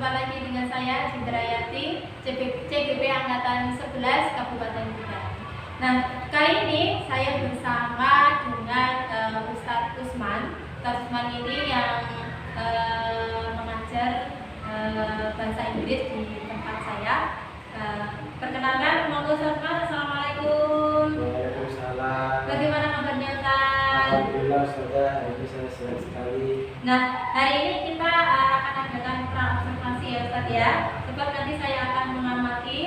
Berjumpa lagi dengan saya Cindrayati, CGP Angkatan 11 Kabupaten Kutai. Nah, kali ini saya bersama dengan Ustadz Usman. Ustadz Usman ini yang mengajar bahasa Inggris di tempat saya. Perkenalkan, monggo Ustadz Usman. Assalamualaikum. Waalaikumsalam. Bagaimana kabarnya Ustadz? Alhamdulillah Ustazah, hari ini saya senang sekali. Nah, hari ini kita akan adakan pra-observasi ya Ustadz ya. Sebab nanti saya akan mengamati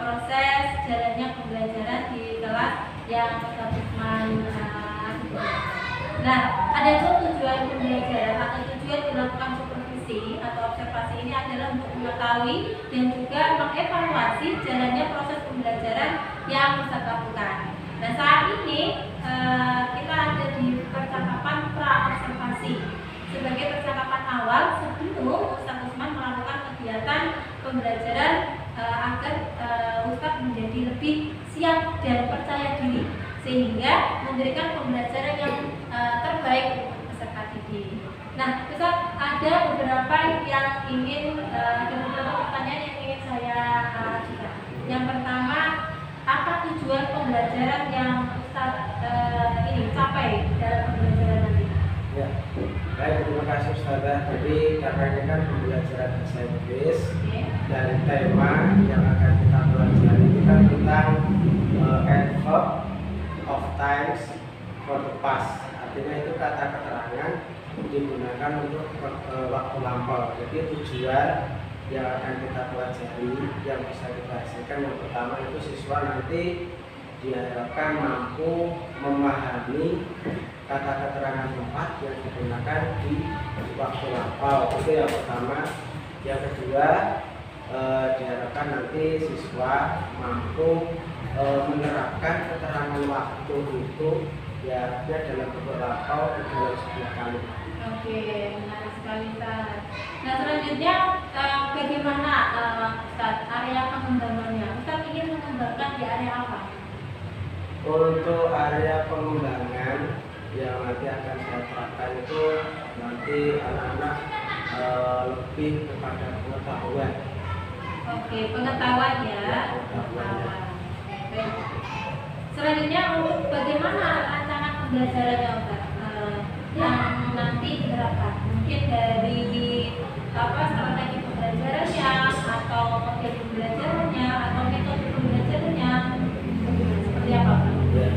proses jalannya pembelajaran di kelas yang Ustadz Usman Nah, ada tujuan pembelajaran atau tujuan dilakukan supervisi atau observasi ini adalah untuk mengetahui dan juga mengevaluasi jalannya proses pembelajaran yang Ustadz lakukan. Nah, saat ini kita ada di percakapan pra-observasi. Sebagai percakapan awal sebelum Ustadz Usman melakukan kegiatan pembelajaran agar Ustadz menjadi lebih siap dan percaya diri sehingga memberikan pembelajaran yang terbaik untuk peserta didik. Nah, Ustadz, ada beberapa pertanyaan yang ingin saya ajukan. Yang pertama, apa tujuan pembelajaran yang Ustadz ini capai dalam pembelajaran nanti? Ya, baik, terima kasih Ustazah. Jadi karena ini kan pembelajaran bahasa Inggris dan tema yang akan kita pelajari itu kan tentang adverb of times for the past. Artinya itu kata keterangan digunakan untuk waktu lampau. Jadi tujuan yang akan kita pelajari yang bisa kita hasilkan yang pertama itu siswa nanti diharapkan mampu memahami kata keterangan tempat yang digunakan di waktu lampau. Itu yang pertama. Yang kedua, diharapkan nanti siswa mampu menerapkan keterangan waktu itu ya dalam bentuk lampau di dalam sebuah kalimat. Oke, menarik sekali Ustaz. Nah, selanjutnya bagaimana Ustaz area pengembangannya? Ustaz ingin mengembangkan di area apa? Untuk area pengembangan yang nanti akan saya terapkan itu nanti anak-anak lebih kepada pengetahuan. Oke, pengetahuan ya. Pengetahuan. Selanjutnya untuk bagaimana rancangan pembelajarannya Ustaz? Yang nanti diterapkan mungkin dari strategi pembelajarannya atau model pembelajarannya atau metode pembelajarannya seperti apa Pak? Ya.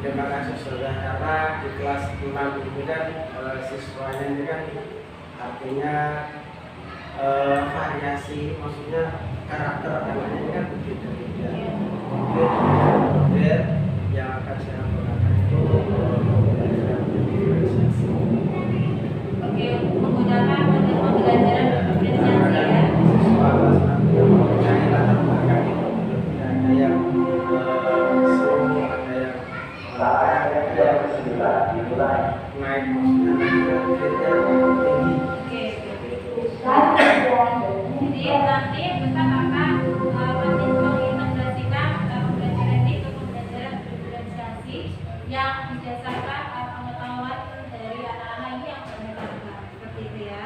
Terima kasih Saudara, karena di kelas 6 ini kan siswanya ini kan artinya variasi, maksudnya karakter anaknya ini kan berbeda-beda. Model yang akan saya gunakan itu pembelajaran diferensiasi. Oke, menggunakan model pembelajaran diferensiasi ya. Siswa kelas 6 yang mempunyai latar belakang itu ada yang semu, ada yang naik, maksudnya grade-nya tinggi. Oke. Jadi nanti kita akan mengintegrasikan pembelajaran ini ke pembelajaran diferensiasi yang didasarkan pengetahuan dari anak-anak ini yang berbeda-beda seperti itu ya.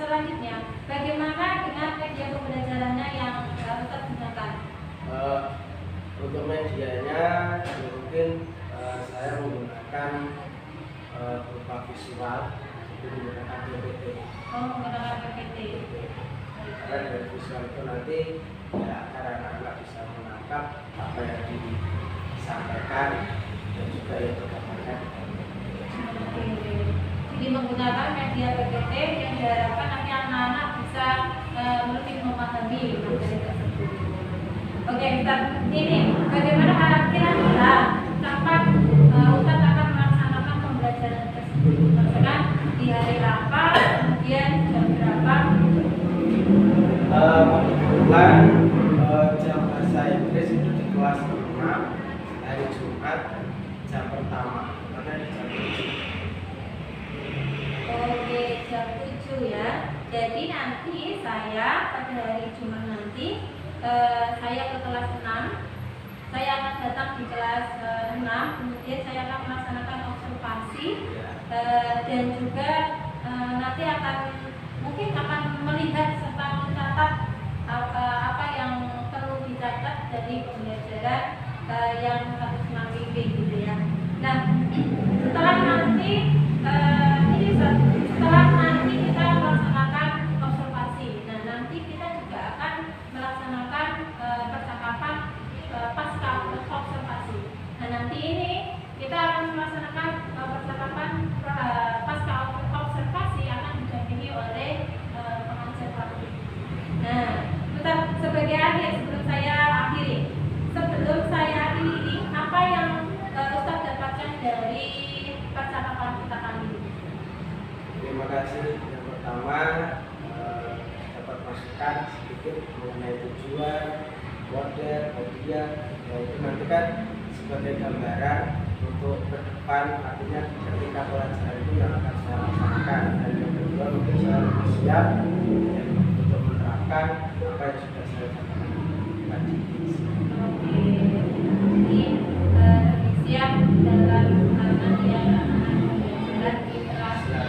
Selanjutnya, bagaimana dengan media pembelajarannya yang Ustaz gunakan? Untuk medianya mungkin saya menggunakan berupa visual, itu menggunakan PPT. Oh, menggunakan PPT. Karena dari visual itu nanti ya agar anak-anak bisa menangkap apa yang disampaikan dan juga yang digambarkan. Oke. Jadi menggunakan media PPT yang diharapkan nanti anak-anak bisa lebih memahami materi tersebut. Oke, Ustaz, ini bagaimana kira-kira kapan Ustaz akan melaksanakan pembelajaran tersebut? Misalkan di hari apa, kemudian jam berapa? Kebetulan jam bahasa Inggris itu di kelas 6 hari Jumat jam pertama, karena di jam 7. Oke, jam 7 ya. Jadi nanti saya pada hari Jumat nanti saya ke kelas 6. Saya akan datang di kelas 6, kemudian saya akan melaksanakan observasi dan juga nanti mungkin akan melihat menjelaskan sedikit mengenai tujuan, model, media, ya itu nanti kan sebagai gambaran untuk ke depan, artinya ketika pelajaran itu yang akan saya laksanakan. Dan yang kedua mungkin saya lebih siap ya, untuk menerapkan apa yang sudah saya lakukan tadi. Oke, jadi lebih siap dalam halaman yang akan pembelajaran di kelas 6.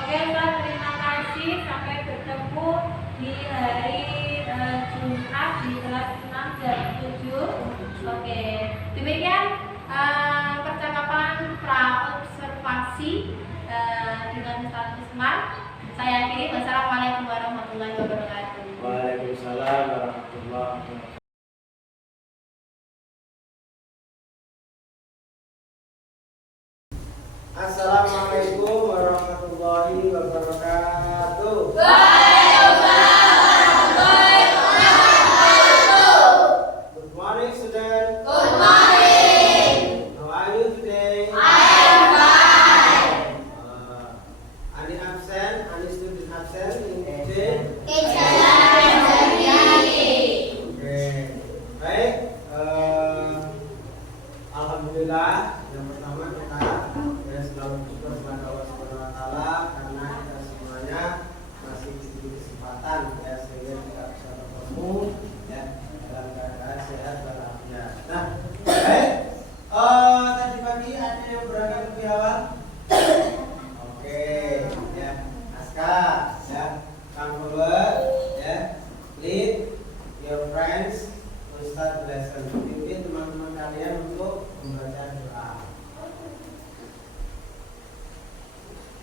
Oke, Ustaz, terima kasih. Sampai bertemu di hari Jumat di kelas 6 jam 7. Oke, demikian percakapan praobservasi dengan Ustaz Usman. Saya akhiri. Wassalamualaikum warahmatullahi wabarakatuh. Waalaikumsalam warahmatullahi wabarakatuh. Assalamualaikum warahmatullahi wabarakatuh. Good morning, students. Good morning. How are you today? I am fine. Any absent? Any student absent in today? Teacher Anjali. Oke, baik. Alhamdulillah, yang pertama kita ya selalu bersyukur kepada Allah Subhanahu Wa Taala karena kita semuanya masih diberi kesempatan ya sehingga kita bisa bertemu ya dalam keadaan sehat walafiat. Nah, baik. Tadi pagi ada yang berangkat lebih awal? Oke, ya Aska, ya come forward, ya lead your friends to start the lesson. Pimpin teman-teman kalian untuk membaca doa.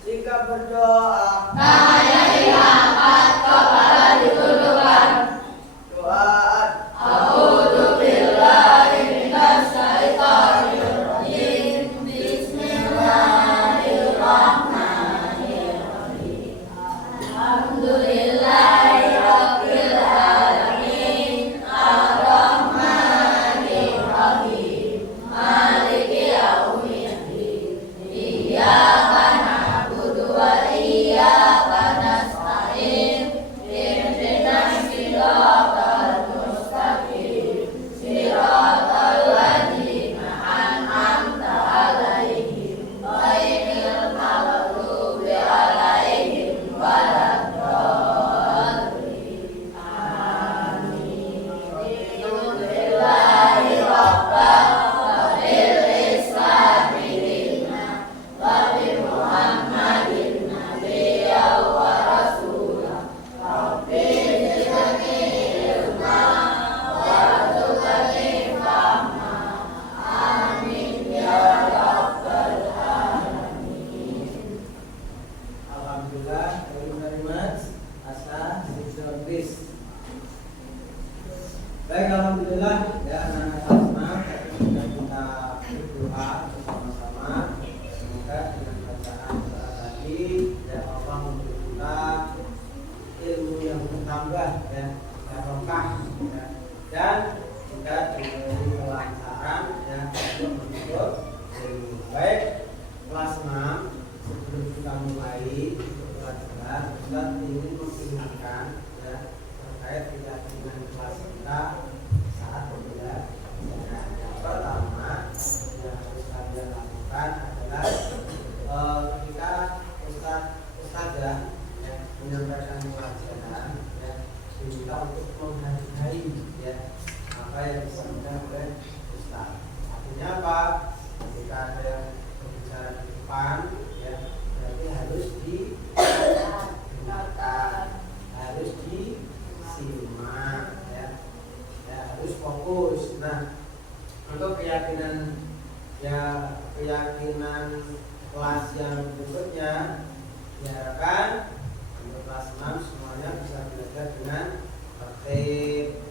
Jika berdoa, Tangannya diangkat, kepala ditundukkan. doa A'udzu billahi minasy syaithanir rajim. Bismillahirrahmanirrahim. Alhamdulillahi rabbil alamin. Ar-Rahmanir Rahim. Maliki yaumiddin. Iyyaka na'budu wa iyyaka nasta'in. Ihdinas siratal mustaqim. Siratal ladzina an'amta 'alaihim ghairil maghdubi 'alaihim waladdallin. Amin. Alhamdulillahi rabbana wa bil islami dinna wa bi Muhammadin nabiyyan wa rasulah. Rabbi zidni ilma warzuqni fahma. Amin ya rabbal alamin. Alhamdulillah, thank you very much. Asa, sit down please. Baik, alhamdulillah ya anak-anak kelas 6 tadi sudah kita berdoa bersama-sama. Semoga dengan bacaan doa tadi ya Allah memberi kita ilmu yang bertambah ya, barokah ya, dan juga diberi kelancaran ya untuk menuntut ilmu. Baik, kelas 6 sebelum kita mulai untuk pelajaran, Ustaz ingin mengingatkan ya terkait keyakinan kelas kita saat pembelajaran. Yang pertama yang harus kalian lakukan adalah ketika Ustazah ya, menyampaikan pelajaran ya, diminta untuk menghargai ya apa yang disampaikan oleh Ustaz. Artinya apa? Ketika ada yang berbicara di depan ya, berarti harus didengarkan, harus disimak ya, ya harus fokus. Nah, untuk keyakinan kelas yang berikutnya diharapkan untuk kelas 6 semuanya bisa belajar dengan tertib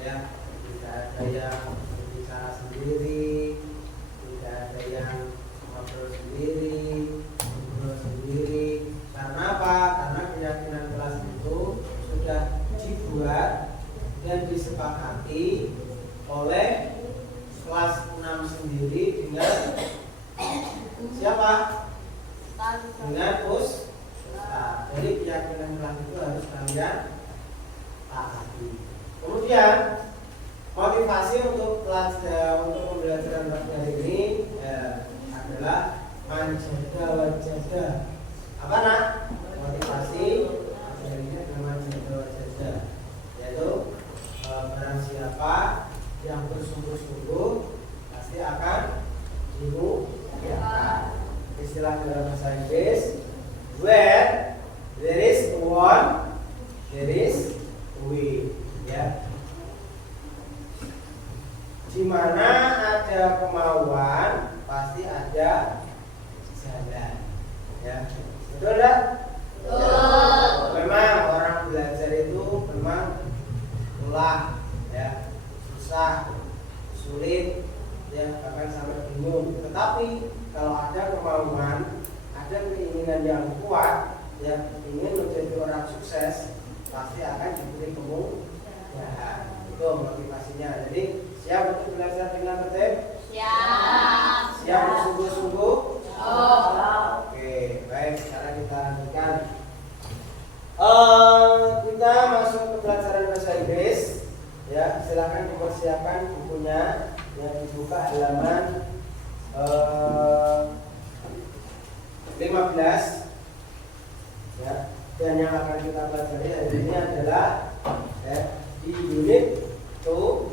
ya, tidak ada yang berbicara sendiri, tidak ada yang ngobrol sendiri, karena apa? Karena keyakinan kelas itu sudah dibuat dan disepakati oleh kelas 6 sendiri dengan siapa? Dengan Ustaz. Jadi keyakinan kelas itu harus kalian kalian taati. Kemudian motivasi untuk pembelajaran belajar ini adalah manjaga wajada. Apa nak? Motivasi jadinya dengan manjaga wajada, yaitu barang siapa yang bersungguh-sungguh pasti akan dimuliakan. Istilah dalam bahasa Inggris, where there is one, there is way. Ya. Di mana ada kemauan pasti ada jalan. Ya. Betul enggak? Betul. Memang orang belajar itu memang lelah, ya, susah, sulit, ya, bahkan sampai bingung. Tetapi kalau ada kemauan, ada keinginan yang kuat, ya, ingin menjadi orang sukses, pasti akan diberi kemudahan. Itu motivasinya. Jadi siap untuk belajar dengan tertib? Siap. Siap bersungguh-sungguh? Oh. Oke, baik. Sekarang kita lanjutkan. Kita masuk ke pelajaran bahasa Inggris. Ya, silakan dipersiapkan bukunya. Yang dibuka halaman 15. Ya, dan yang akan kita pelajari hari ini adalah di unit 2,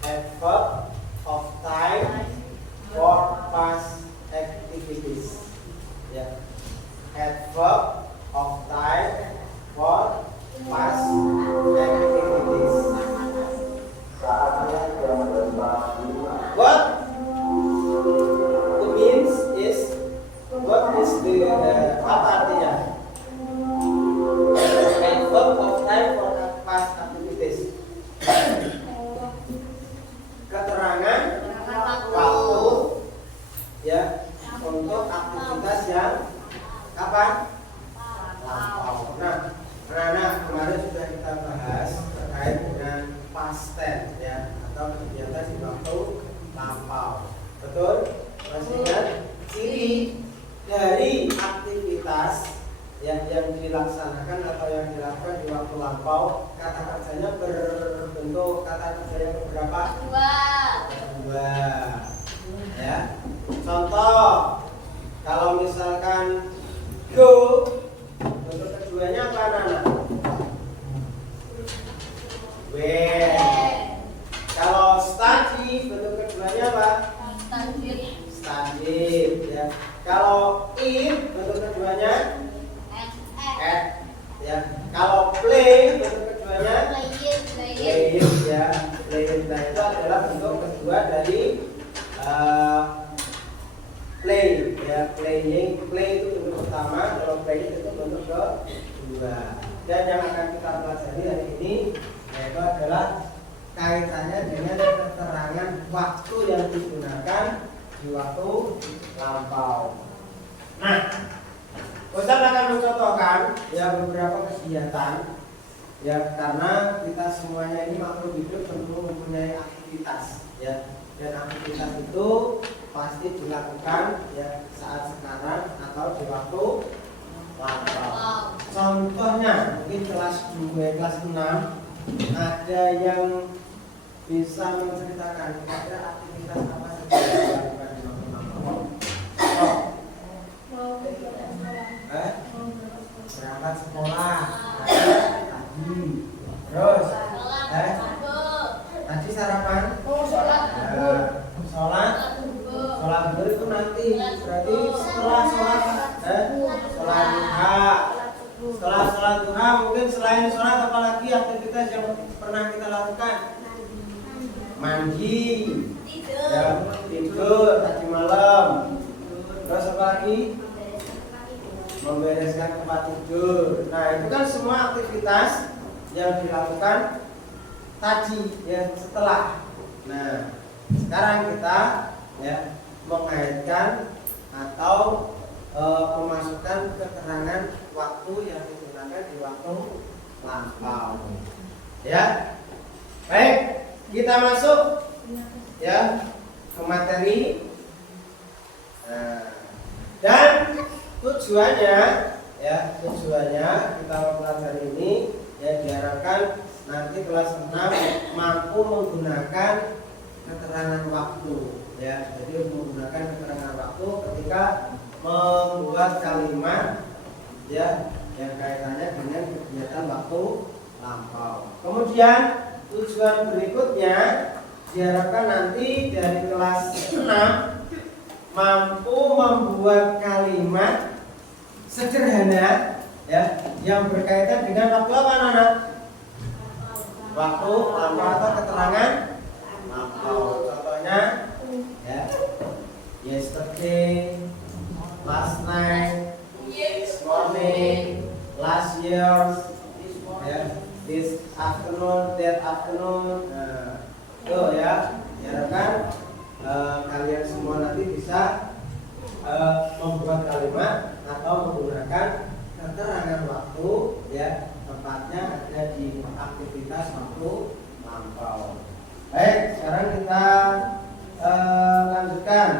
adverb of time for past activities. Ya, adverb of time for past activities. What it means is, what is the apa artinya? Adverb of time for past activities. Keterangan waktu, ya, untuk aktivitas yang kapan? Lampau. Nah, anak-anak kemarin sudah kita bahas terkait dengan past tense, ya, atau kegiatan di waktu lampau. Betul? Masih ingat? Ciri dari aktivitas yang dilaksanakan atau yang dilakukan di waktu lampau, kata kerjanya berbentuk kata kerja yang berapa? Dua. Ya. Contoh, kalau misalkan go, bentuk keduanya apa, anak? When. Kalau study, bentuk keduanya apa? Study. Ya. Kalau eat, bentuk keduanya at. Ya. Kalau play, bentuk keduanya play. Ya. Play. Nah, itu adalah bentuk kedua dari play. Ya. Playing. Play itu bentuk pertama. Kalau play itu bentuk kedua. Dan yang akan kita pelajari hari ini yaitu adalah kaitannya dengan keterangan waktu yang digunakan di waktu lampau. Nah, Ustaz akan mencontohkan ya beberapa kegiatan, ya, karena kita semuanya ini makhluk hidup tentu mempunyai aktivitas, ya, dan aktivitas itu pasti dilakukan ya saat sekarang atau di waktu lampau. Contohnya mungkin kelas 2, kelas 6 ada yang bisa menceritakan ada aktivitas apa saja yang dilakukan di waktu lampau. Berangkat sekolah tadi, terus tadi sarapan, sholat zuhur itu nanti, berarti setelah sholat duha. Setelah sholat duha mungkin selain sholat apalagi aktivitas yang pernah kita lakukan? Mandi, ya, tidur tadi malam, terus apa lagi? Membereskan tempat tidur. Nah, itu kan semua aktivitas yang dilakukan tadi ya setelah. Nah, sekarang kita ya mengaitkan atau memasukkan keterangan waktu yang digunakan di waktu lampau. Ya. Baik, kita masuk ya ke materi. Nah, dan tujuannya ya tujuannya kita mempelajari ini ya diharapkan nanti kelas 6 mampu menggunakan keterangan waktu ya. Jadi menggunakan keterangan waktu ketika membuat kalimat ya yang kaitannya dengan kegiatan waktu lampau. Kemudian tujuan berikutnya diharapkan nanti dari kelas 6 mampu membuat kalimat sederhana ya yang berkaitan dengan waktu apa anak-anak? Waktu lampau atau keterangan lampau. Contohnya ya yesterday, last night, this morning, last year, ya, this afternoon, that afternoon. Nah, itu ya, diharapkan kalian semua nanti bisa membuat kalimat atau menggunakan keterangan waktu ya, tepatnya ada di aktivitas waktu lampau. Baik, sekarang kita lanjutkan.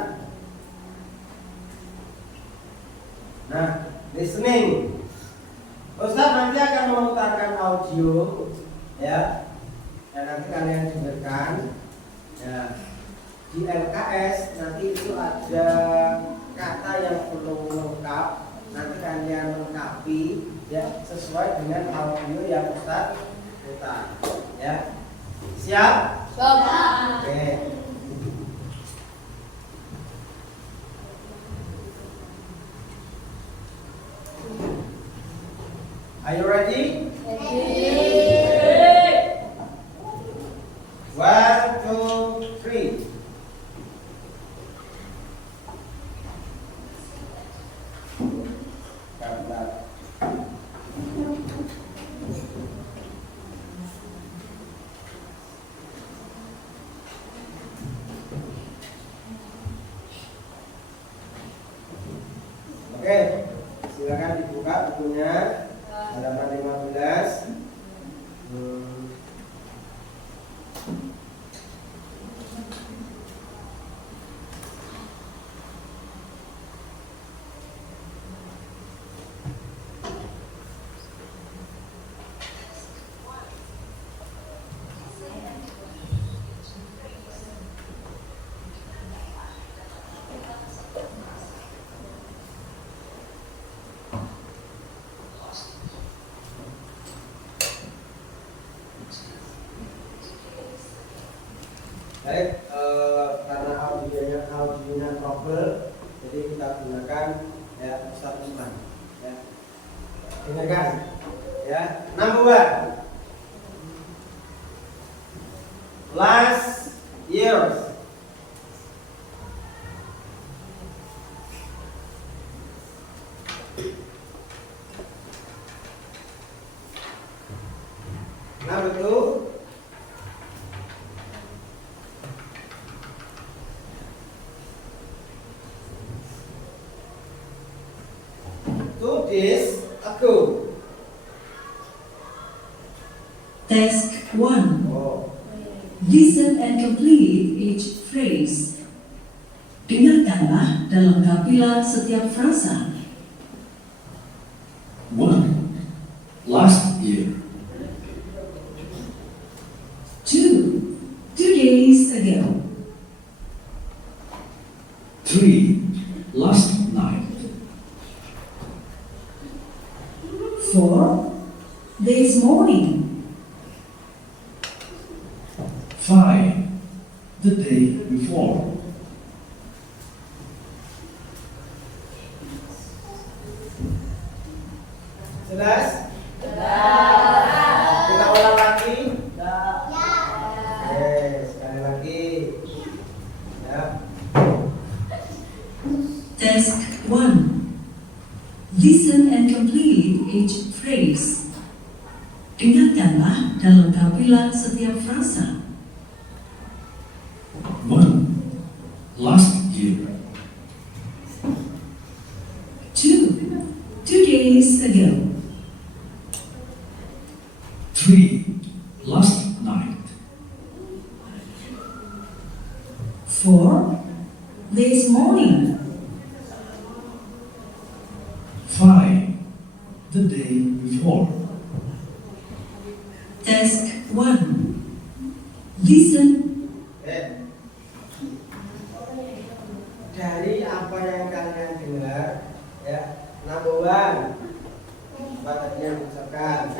Nah, listening. Ustaz nanti akan memutarkan audio ya, dan nanti kalian dengarkan. Ya, di LKS nanti itu ada kata yang belum lengkap. Nanti kalian lengkapi ya sesuai dengan audio yang Ustaz putar. Ya, siap? Siap. Oke. Are you ready? One, two, three. Oke, silakan dibuka bukunya. Halaman 15. Baik, karena audionya trouble, jadi kita gunakan ya Ustaz Usman. Ya, dengarkan. Ya, number 1. Last years. Number 2. Days ago. Task 1. Oh. Listen and complete each phrase. Dengarkanlah dan lengkapilah setiap frasa. 1. Last year. 2. 2 days ago. 3. Last night. 4. This morning. 5. The day before. Jelas? Kita ulang lagi. Oke, sekali lagi. Ya. Task 1. Listen and complete each phrase. Dengarkanlah dan lengkapilah setiap frasa. 1. Last year. 2. 2 days ago. 3. Last night. 4. This morning. 5. day before. Task 1. Listen. Dari apa yang kalian dengar, ya, number one, apa tadi yang diucapkan?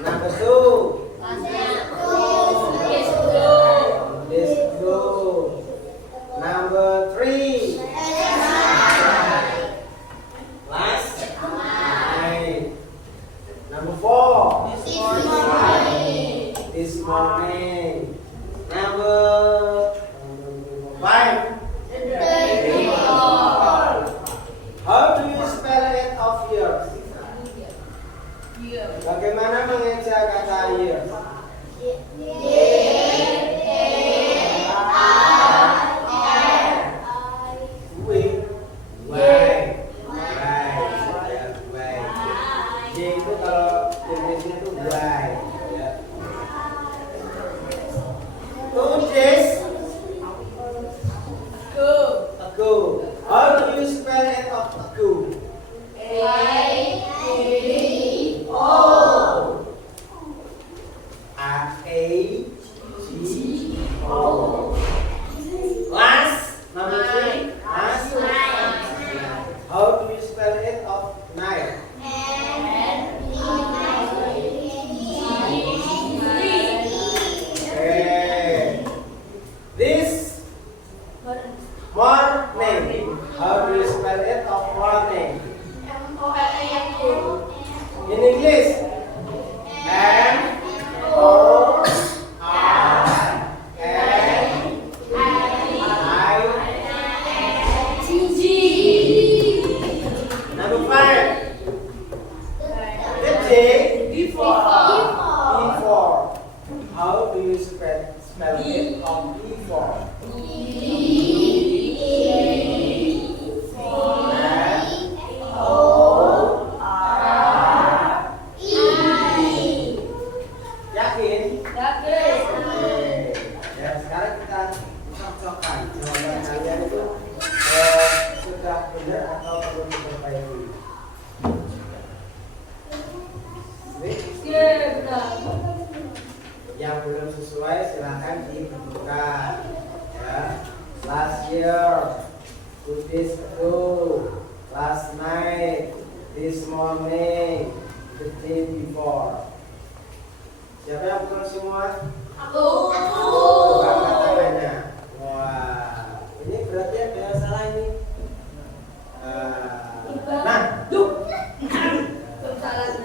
Number two, let's go. Number three, last night. Number four, this morning. Number five. How do you spell it of years? Bagaimana mengeja kata years? J itu kalau Inggrisnya itu why. Ya. Two days ago. How do you spell it of ago? A-A-G-O. Last, number three. Last. How do you spell it of night? Okay. This morning. How do you spell it of morning? In English. Number five. The day before. How do you spell it of before? Yakin? Oke. Ya, sekarang kita cocokkan jawaban kalian itu sudah benar atau perlu diperbaiki. Yang belum sesuai silahkan dibetulkan. Ya. Last year, 2 days ago, last night, this morning, the day before. Siapa yang betul semua? Coba angkat tangannya. Wah, ini berarti ada yang salah ini. Nah,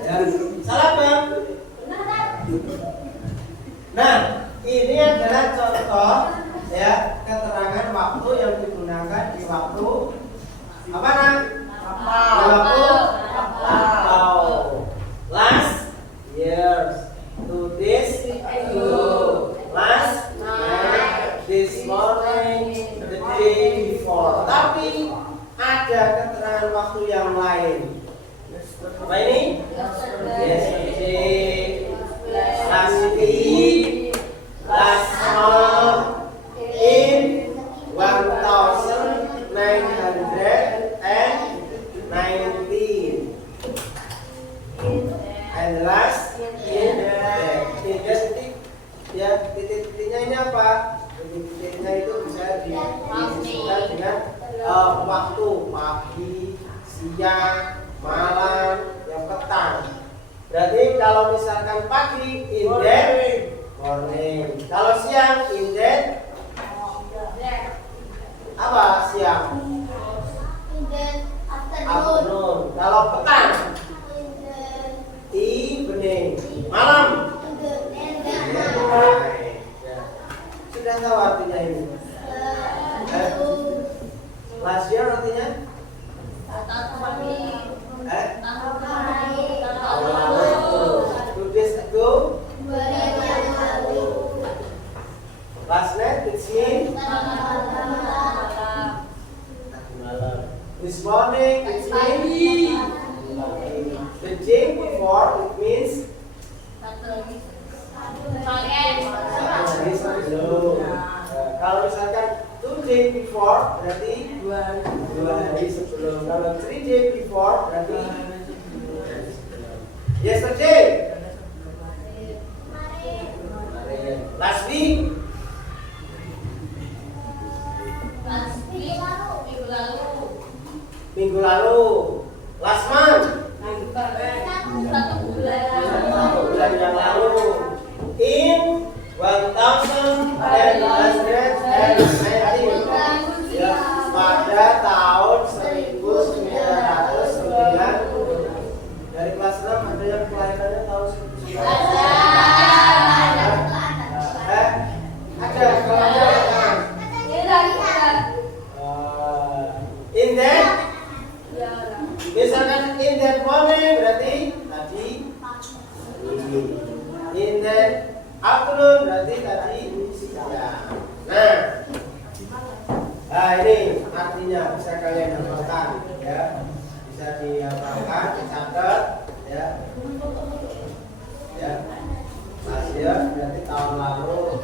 ya, salah bang. Nah, ini adalah contoh ya keterangan waktu yang digunakan di waktu apa nak? Last years, 2 days ago, last night, this morning, the day before. Tapi ada keterangan waktu yang lain. Apa ini? Yesterday, last week, last month, in 1919, and last in titik ya, titik-titiknya ini apa? Titik-titiknya itu bisa disebutkan dengan waktu pagi, siang, malam, yang petang. Berarti kalau misalkan pagi in the morning, kalau siang in the apa siang? Afternoon. Kalau petang evening. Malam. Sudah tahu artinya ini? Last year artinya? Two days ago. Last night it's mean? This morning it's mean? The day before it means? Kalau misalkan 2 days before berarti 2 hari sebelum. Kalau 3 days before berarti yesterday. Last week. Minggu lalu. Last month. Satu bulan. 1 bulan yang lalu. In 1190. Ya, pada tahun 1990. Dari kelas 6 ada yang kelahirannya tahun 1990. Ada, kalau ada. In that, misalkan in that morning berarti tadi. In that afternoon berarti tadi siang. Nah ini artinya bisa kalian hafalkan ya, bisa dihafalkan, dicatat ya. Ya, last year berarti tahun lalu.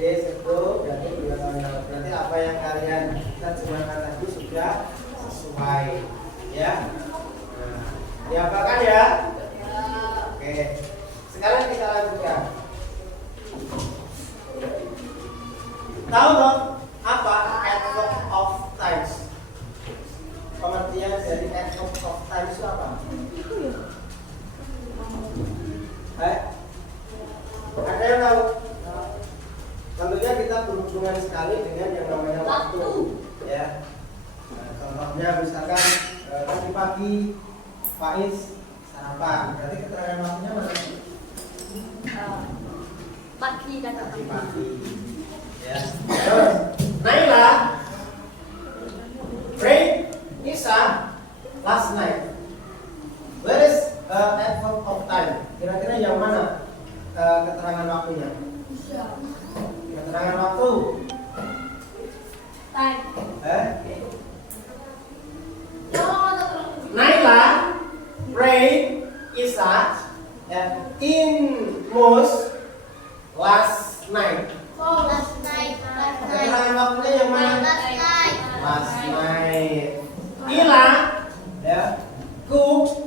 Days itu berarti 2 tahun lalu. Berarti apa yang kalian terjemahkan tadi sudah sesuai ya. Nah, dihafalkan ya. Oke. Sekarang kita lanjutkan. Tahu dong apa adverb of times? Pengertian dari adverb of times itu apa? Ada yang tahu? Tentunya kita berhubungan sekali dengan yang namanya waktu, ya. Nah, contohnya misalkan tadi pagi Faiz sarapan, berarti keterangan waktunya mana? Pagi dan Pagi. Ya. Terus, Naila, break Isa last night. Where is adverb of time? Kira-kira yang mana keterangan waktunya? Keterangan waktu. time. Naila prayed Isha in most last night. Last night. Keterangan waktunya yang mana? Last night. Last night. Ila cooked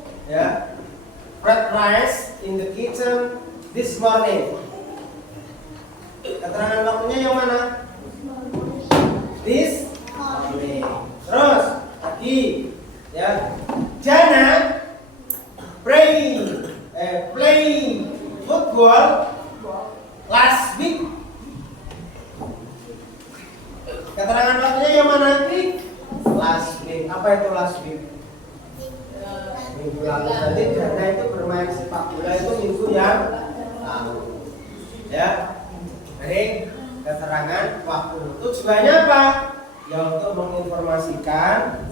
fried rice in the kitchen this morning. Keterangan waktunya yang mana? This morning. Terus lagi Jana play football last week. Keterangan waktunya yang mana? Last week. Apa itu last week? Minggu lalu. Berarti Jana itu bermain sepak bola itu minggu yang lalu. Ya. Jadi keterangan waktu. Tujuannya apa? Ya untuk menginformasikan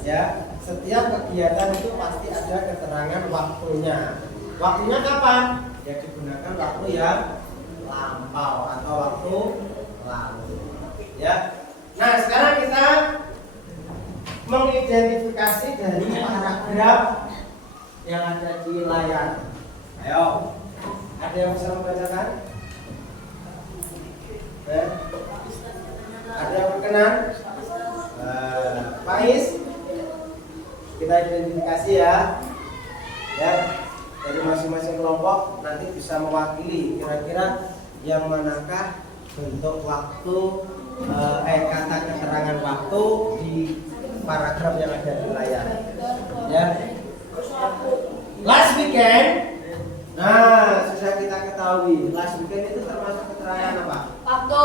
setiap kegiatan itu pasti ada keterangan waktunya. Waktunya kapan? Ya digunakan waktu yang lampau atau waktu lalu. Ya. Nah, sekarang kita mengidentifikasi dari paragraf yang ada di layar. Ayo. Ada yang bisa membacakan? Ada yang berkenan? Faiz, kita identifikasi ya. Dari masing-masing kelompok nanti bisa mewakili kira-kira yang manakah bentuk waktu kata keterangan waktu di paragraf yang ada di layar. Ya. Last weekend. Nah, sudah kita ketahui last weekend itu termasuk keterangan apa? Waktu.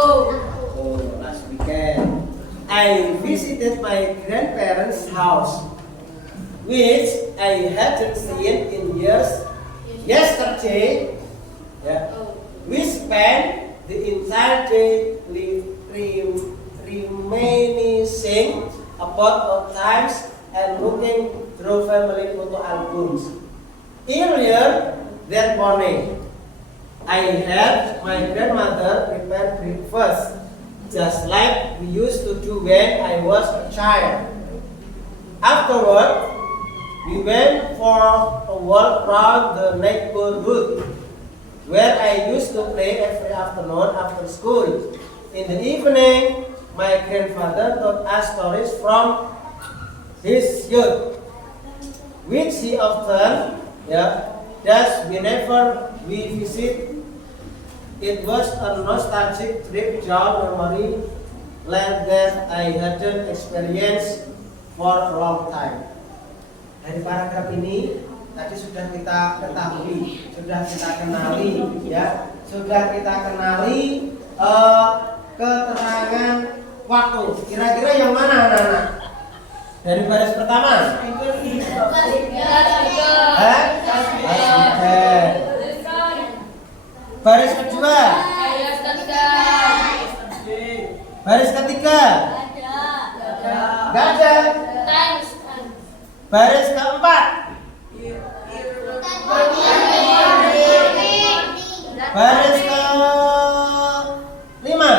Oh, last weekend I visited my grandparents' house, which I hadn't seen in years. Yesterday, we spent the entire day reminiscing about old times and looking through family photo albums. Earlier that morning, I helped my grandmother prepare breakfast, just like we used to do when I was a child. Afterward, we went for a walk around the neighborhood, where I used to play every afternoon after school. In the evening, My grandfather told us stories from his youth, which he often does whenever we visit. It was a nostalgic trip down memory lane that I hadn't experienced for a long time. Dari paragraf ini tadi sudah kita ketahui, sudah kita kenali, ya, sudah kita kenali keterangan waktu. Kira-kira yang mana, anak-anak? Dari baris pertama? Baris kedua? Baris ketiga? Gak ada. Baris keempat? Baris ke lima?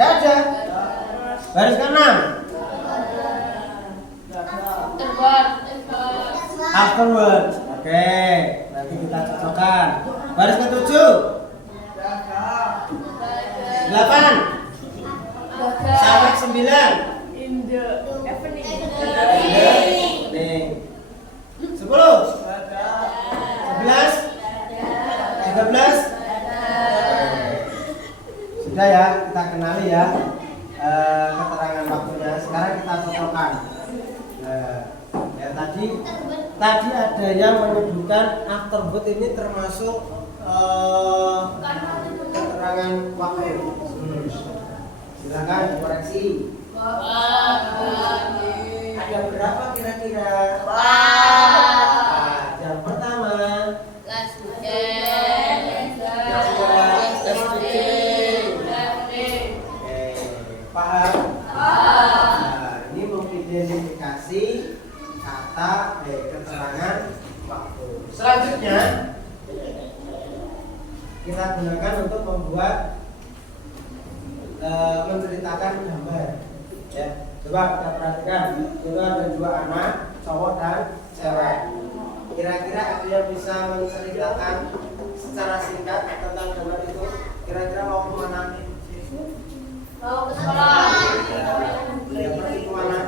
Gak ada. Baris ke enam? Afterwards. Oke, nanti kita cocokkan. Baris ke tujuh? 8 sampai 9 In the evening. 10 11 13 sudah ya, kita kenali ya keterangan waktunya. Sekarang kita cocokkan. Ya tadi ada yang menyebutkan afterword ini termasuk keterangan waktu. Silakan dikoreksi. Ada berapa kira-kira? Yang pertama. Paham? Ini mengidentifikasi kata keterangan waktu. Selanjutnya kita gunakan untuk membuat menceritakan gambar. Ya, coba kita perhatikan. Itu ada 2 anak, cowok dan cewek. Kira-kira ada yang bisa menceritakan secara singkat tentang gambar itu? Kira-kira mau kemana? Mau ke sekolah. Ya, pergi kemana?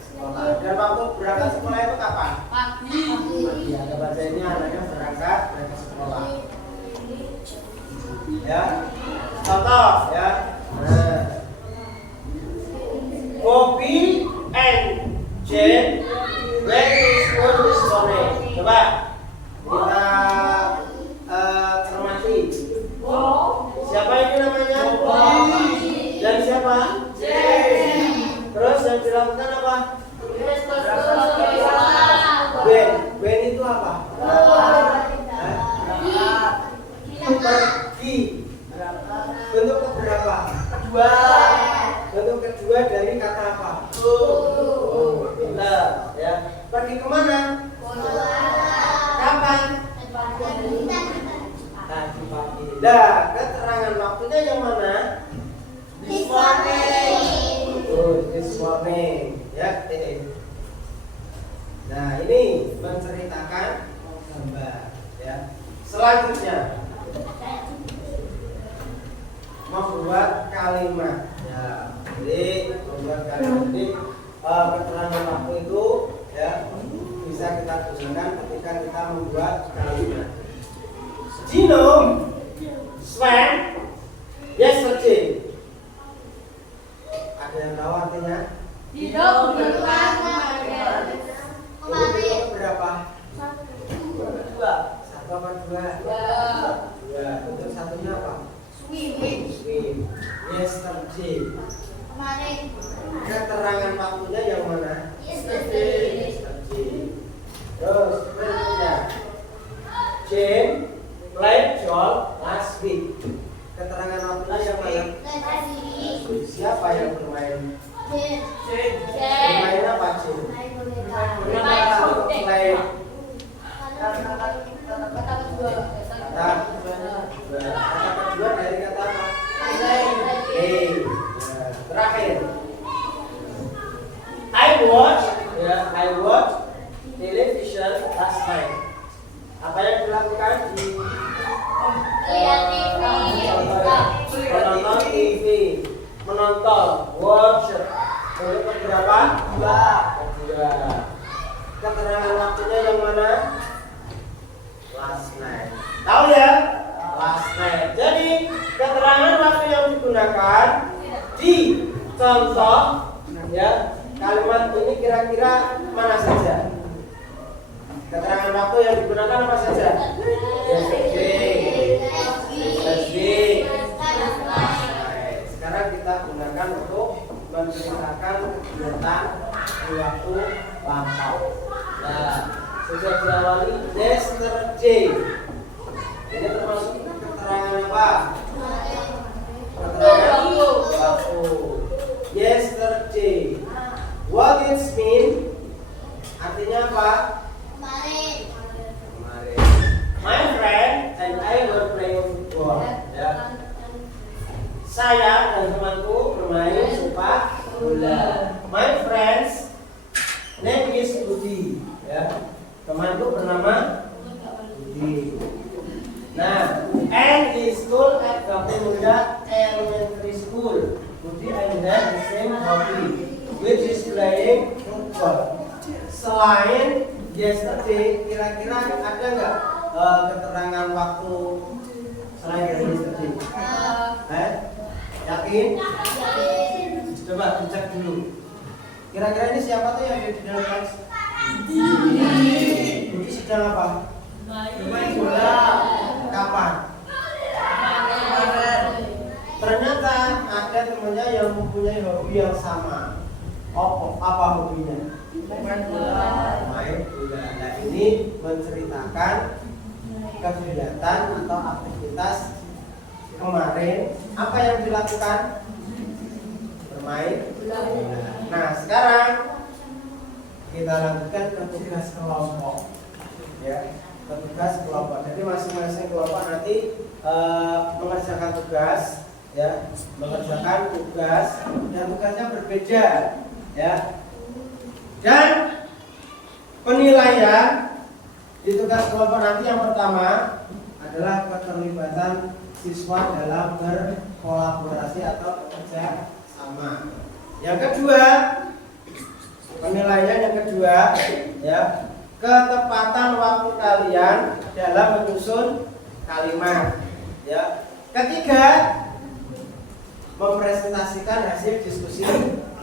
Sekolah. Dan waktu berangkat sekolah itu kapan? Pagi. Ya, ada baca ini anaknya berangkat sekolah. Ya, contoh ya. Nah, Bobby and Jane went to school this morning. Coba kita cermati. Siapa ini namanya? Bobby. Dan siapa? Jane. Terus yang dilakukan apa? Ben itu apa? Pergi. Bentuk keberapa? Kedua. Bentuk kedua dari kata apa? Benar, ya. Pergi kemana? Kapan? Tadi pagi. Nah, keterangan waktunya yang mana? This morning. This morning. Ya, Nah, ini menceritakan gambar, ya. Selanjutnya membuat kalimat. Ya, jadi membuat kalimat ini keterangan waktu itu ya bisa kita gunakan ketika kita membuat kalimat. Gino swam yesterday. Ada yang tahu artinya? Dino berenang kemarin. Ini berapa? 2. 1 apa 2? 2. Untuk satunya apa? Swim. Yesterday. Kemarin. Keterangan waktunya yang mana? Yesterday. Terus berikutnya, Jane played golf last week. Keterangan waktunya yang mana? Siapa yang bermain? Bermain apa Jane? Play. Kata kedua dari kata apa? Play. Terakhir, I watch television last night. Apa yang dilakukan di Lihat TV. menonton TV? menonton, watch. Untuk berapa? Kedua. Keterangan waktunya yang mana? Last night. Tahu ya? Last night. Jadi keterangan waktu yang digunakan di contoh ya kalimat ini kira-kira mana saja? Keterangan waktu yang digunakan apa saja? Yesterday. Sekarang kita gunakan untuk menceritakan tentang waktu lampau. Nah, sudah diawali yesterday. Ini termasuk keterangan apa? Keterangan waktu. Yesterday. What it mean? Artinya apa? Kemarin. Kemarin. My friend and I were playing football. Ya. Saya dan temanku bermain sepak bola. My friend's name is Budi. Ya. Temanku bernama Budi. Nah, and the school at Bakti Muda Elementary School. Budi and have the same hobby, which is playing football. Selain yesterday, kira-kira ada nggak keterangan waktu selain dari yesterday? Yakin? Coba dicek dulu. Kira-kira ini siapa tuh yang di dalam kelas? Budi sedang apa? Bermain bola. Kapan? Ternyata ada temennya yang mempunyai hobi yang sama. Apa hobinya? Main bola. Main bola. Nah, ini menceritakan kegiatan atau aktivitas kemarin. Apa yang dilakukan? Bermain bola. Nah, sekarang kita lanjutkan ke tugas kelompok. Ya, tugas kelompok. Jadi masing-masing kelompok nanti mengerjakan tugas, ya, mengerjakan tugas yang tugasnya berbeda, ya. Dan penilaian di tugas kelompok nanti yang pertama adalah keterlibatan siswa dalam berkolaborasi atau bekerja sama. Yang kedua, penilaian yang kedua, ya, ketepatan waktu kalian dalam menyusun kalimat. Ya. Ketiga, mempresentasikan hasil diskusi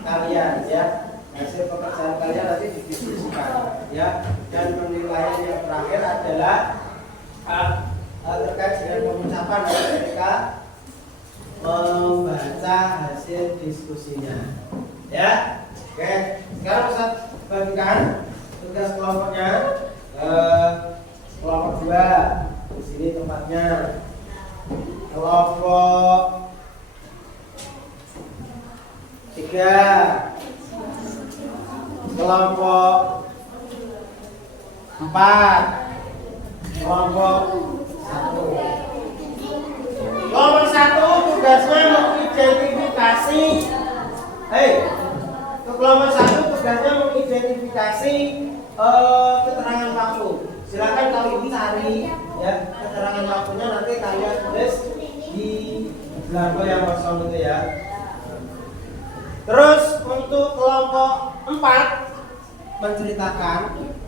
kalian, ya. Hasil pekerjaan kalian nanti didiskusikan, ya. Dan penilaian yang terakhir adalah terkait dengan pengucapan ketika membaca hasil diskusinya, ya. Oke, sekarang Ustaz bagikan tugas kelompoknya kelompok 2. Di sini tempatnya. Kelompok 3, kelompok 4, kelompok 1. Kelompok 1 tugasnya mengidentifikasi. Kelompok 1 tugasnya mengidentifikasi keterangan waktu. Silakan kalian cari, ya, keterangan waktunya, nanti kalian tulis di belangko yang kosong itu, ya. Terus untuk kelompok 4 menceritakan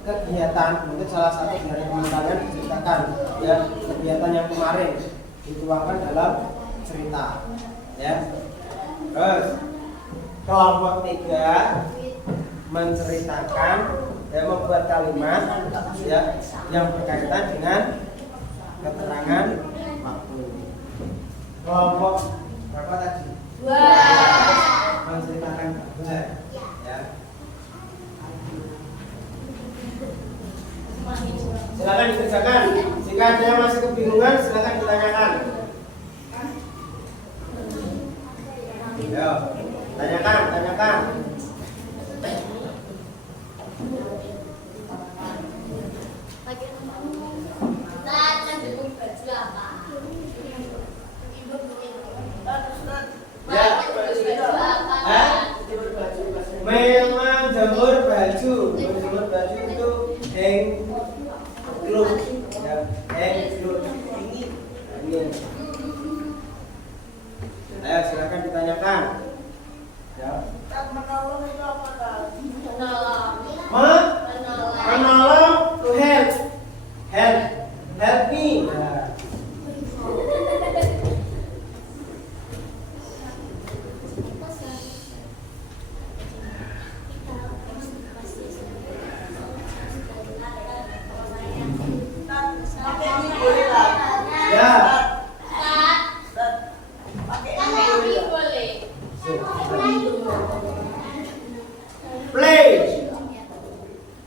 kegiatan, mungkin salah satu dari teman kalian menceritakan, ya, kegiatan yang kemarin dituangkan dalam cerita, ya. Terus kelompok 3 menceritakan, ya, membuat kalimat, ya, yang berkaitan dengan keterangan waktu. Kelompok berapa tadi? 2. Menceritakan kabar, ya. Silakan dikerjakan. Jika ada yang masih kebingungan, silakan ditanyakan. Yo, tanyakan. Menjemur baju itu hang clothes, ya, hang clothes. Ini. Ayo silakan ditanyakan.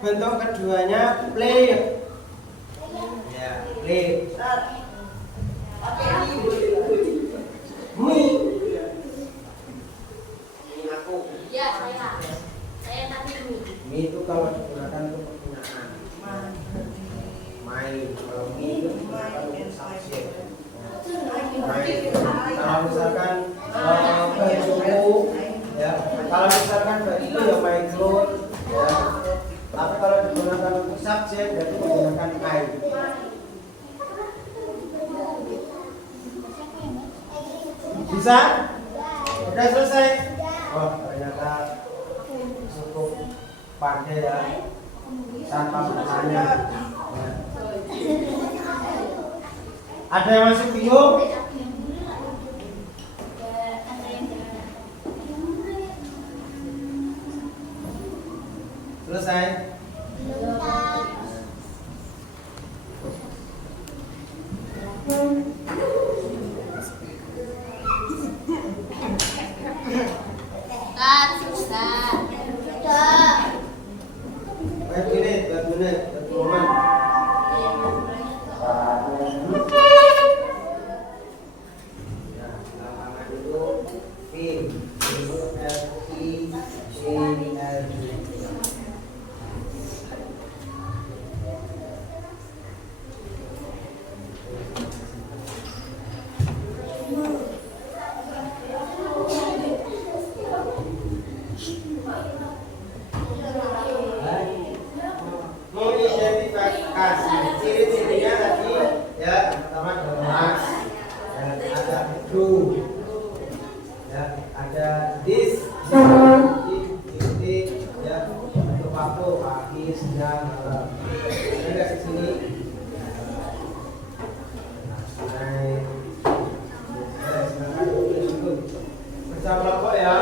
bentuk keduanya play. Ya, play. Mi. Aku. Ya, saya. Saya tadi ini. Mi itu kalau digunakan untuk penggunaan. Main. Kalau mi itu digunakan untuk subjek. Main. Kalau misalkan baju, ya. Kalau misalkan baju ya main clothes, ya. Tapi kalau digunakan untuk subjek, berarti menggunakan I. Bisa? Sudah selesai? Oh, ternyata cukup pandai ya. Tanpa bertanya. Ya. Ada yang masih bingung? Selesai? Sudah. Berapa menit? Berapa menit? Berapa momen? Ya, lapangan itu film. Itu FICL. Mengidentifikasi ciri-cirinya tadi ya, yang pertama jelas, ada do, ya, ada this, ya, untuk waktu pagi, siang, malam. Ada nggak di sini? Silakan kerja kelompok ya.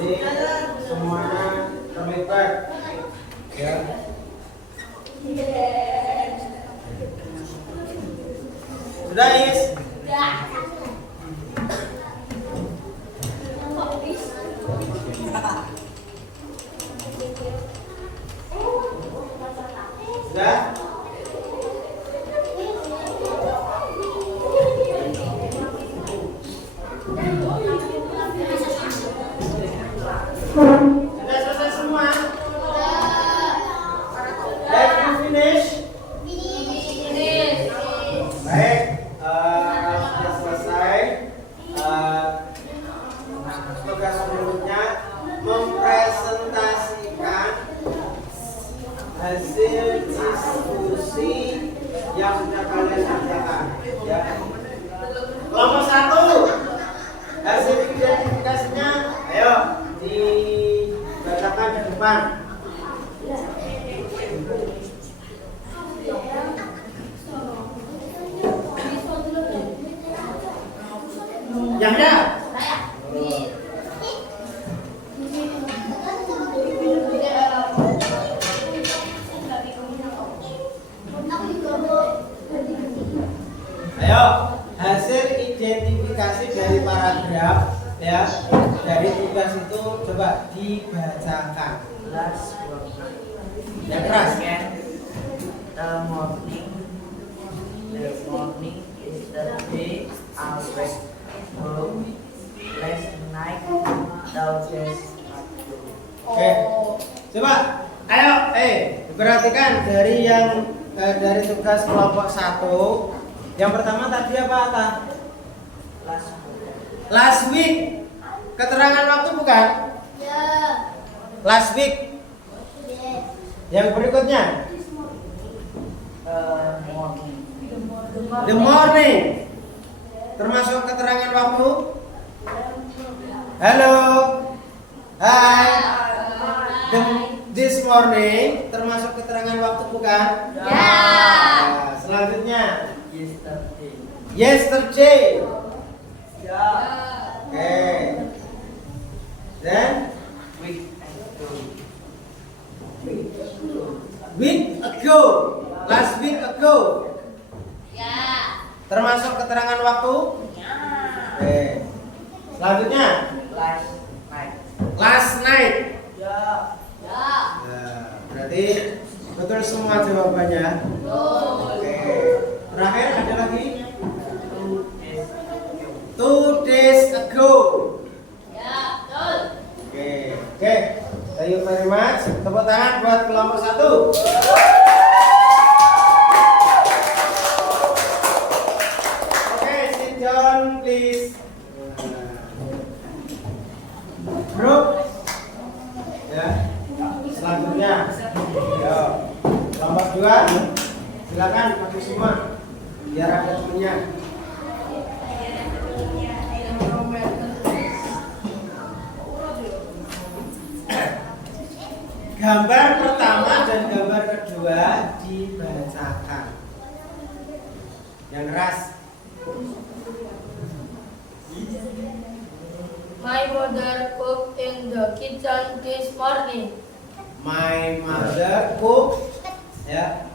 Jadi semuanya terlibat, ya. Sudah, Is? Sudah? Sudah selesai semua? Have you finish? Baik, sudah selesai. Tugas berikutnya mempresentasikan hasil diskusi yang sudah kalian kerjakan. Ya. Kelompok 1, hasil identifikasinya, ayo dibacakan di depan. Yang ada? Ayo, hasil identifikasi dari paragraf ya, dari tugas itu coba dibacakan. Yang keras. The morning is the day I wake up. Last night, thou just Oke, coba, ayo, perhatikan dari yang dari tugas kelompok 1. Yang pertama tadi apa, Ata? Last week. Keterangan waktu bukan? Last week. Yang berikutnya? morning. The morning. Termasuk keterangan waktu? Halo. Hai. This morning termasuk keterangan waktu bukan? Nah, selanjutnya yesterday. Oke. Then week ago. Last week ago. Termasuk keterangan waktu? Oke. Selanjutnya Last night. last night. Ya. Nah, berarti Berarti betul semua jawabannya. Oke. Terakhir ada lagi. 2 days ago. Ya, betul. Oke. Thank you very much. Tepuk tangan buat kelompok 1. Oke, sit down please. Group. Ya. Selanjutnya. Yo. Kelompok 2. Silakan maju semua. Biar ada temennya. Gambar pertama dan gambar kedua dibacakan. Yang keras. My mother cooked in the kitchen this morning. My mother cooked ya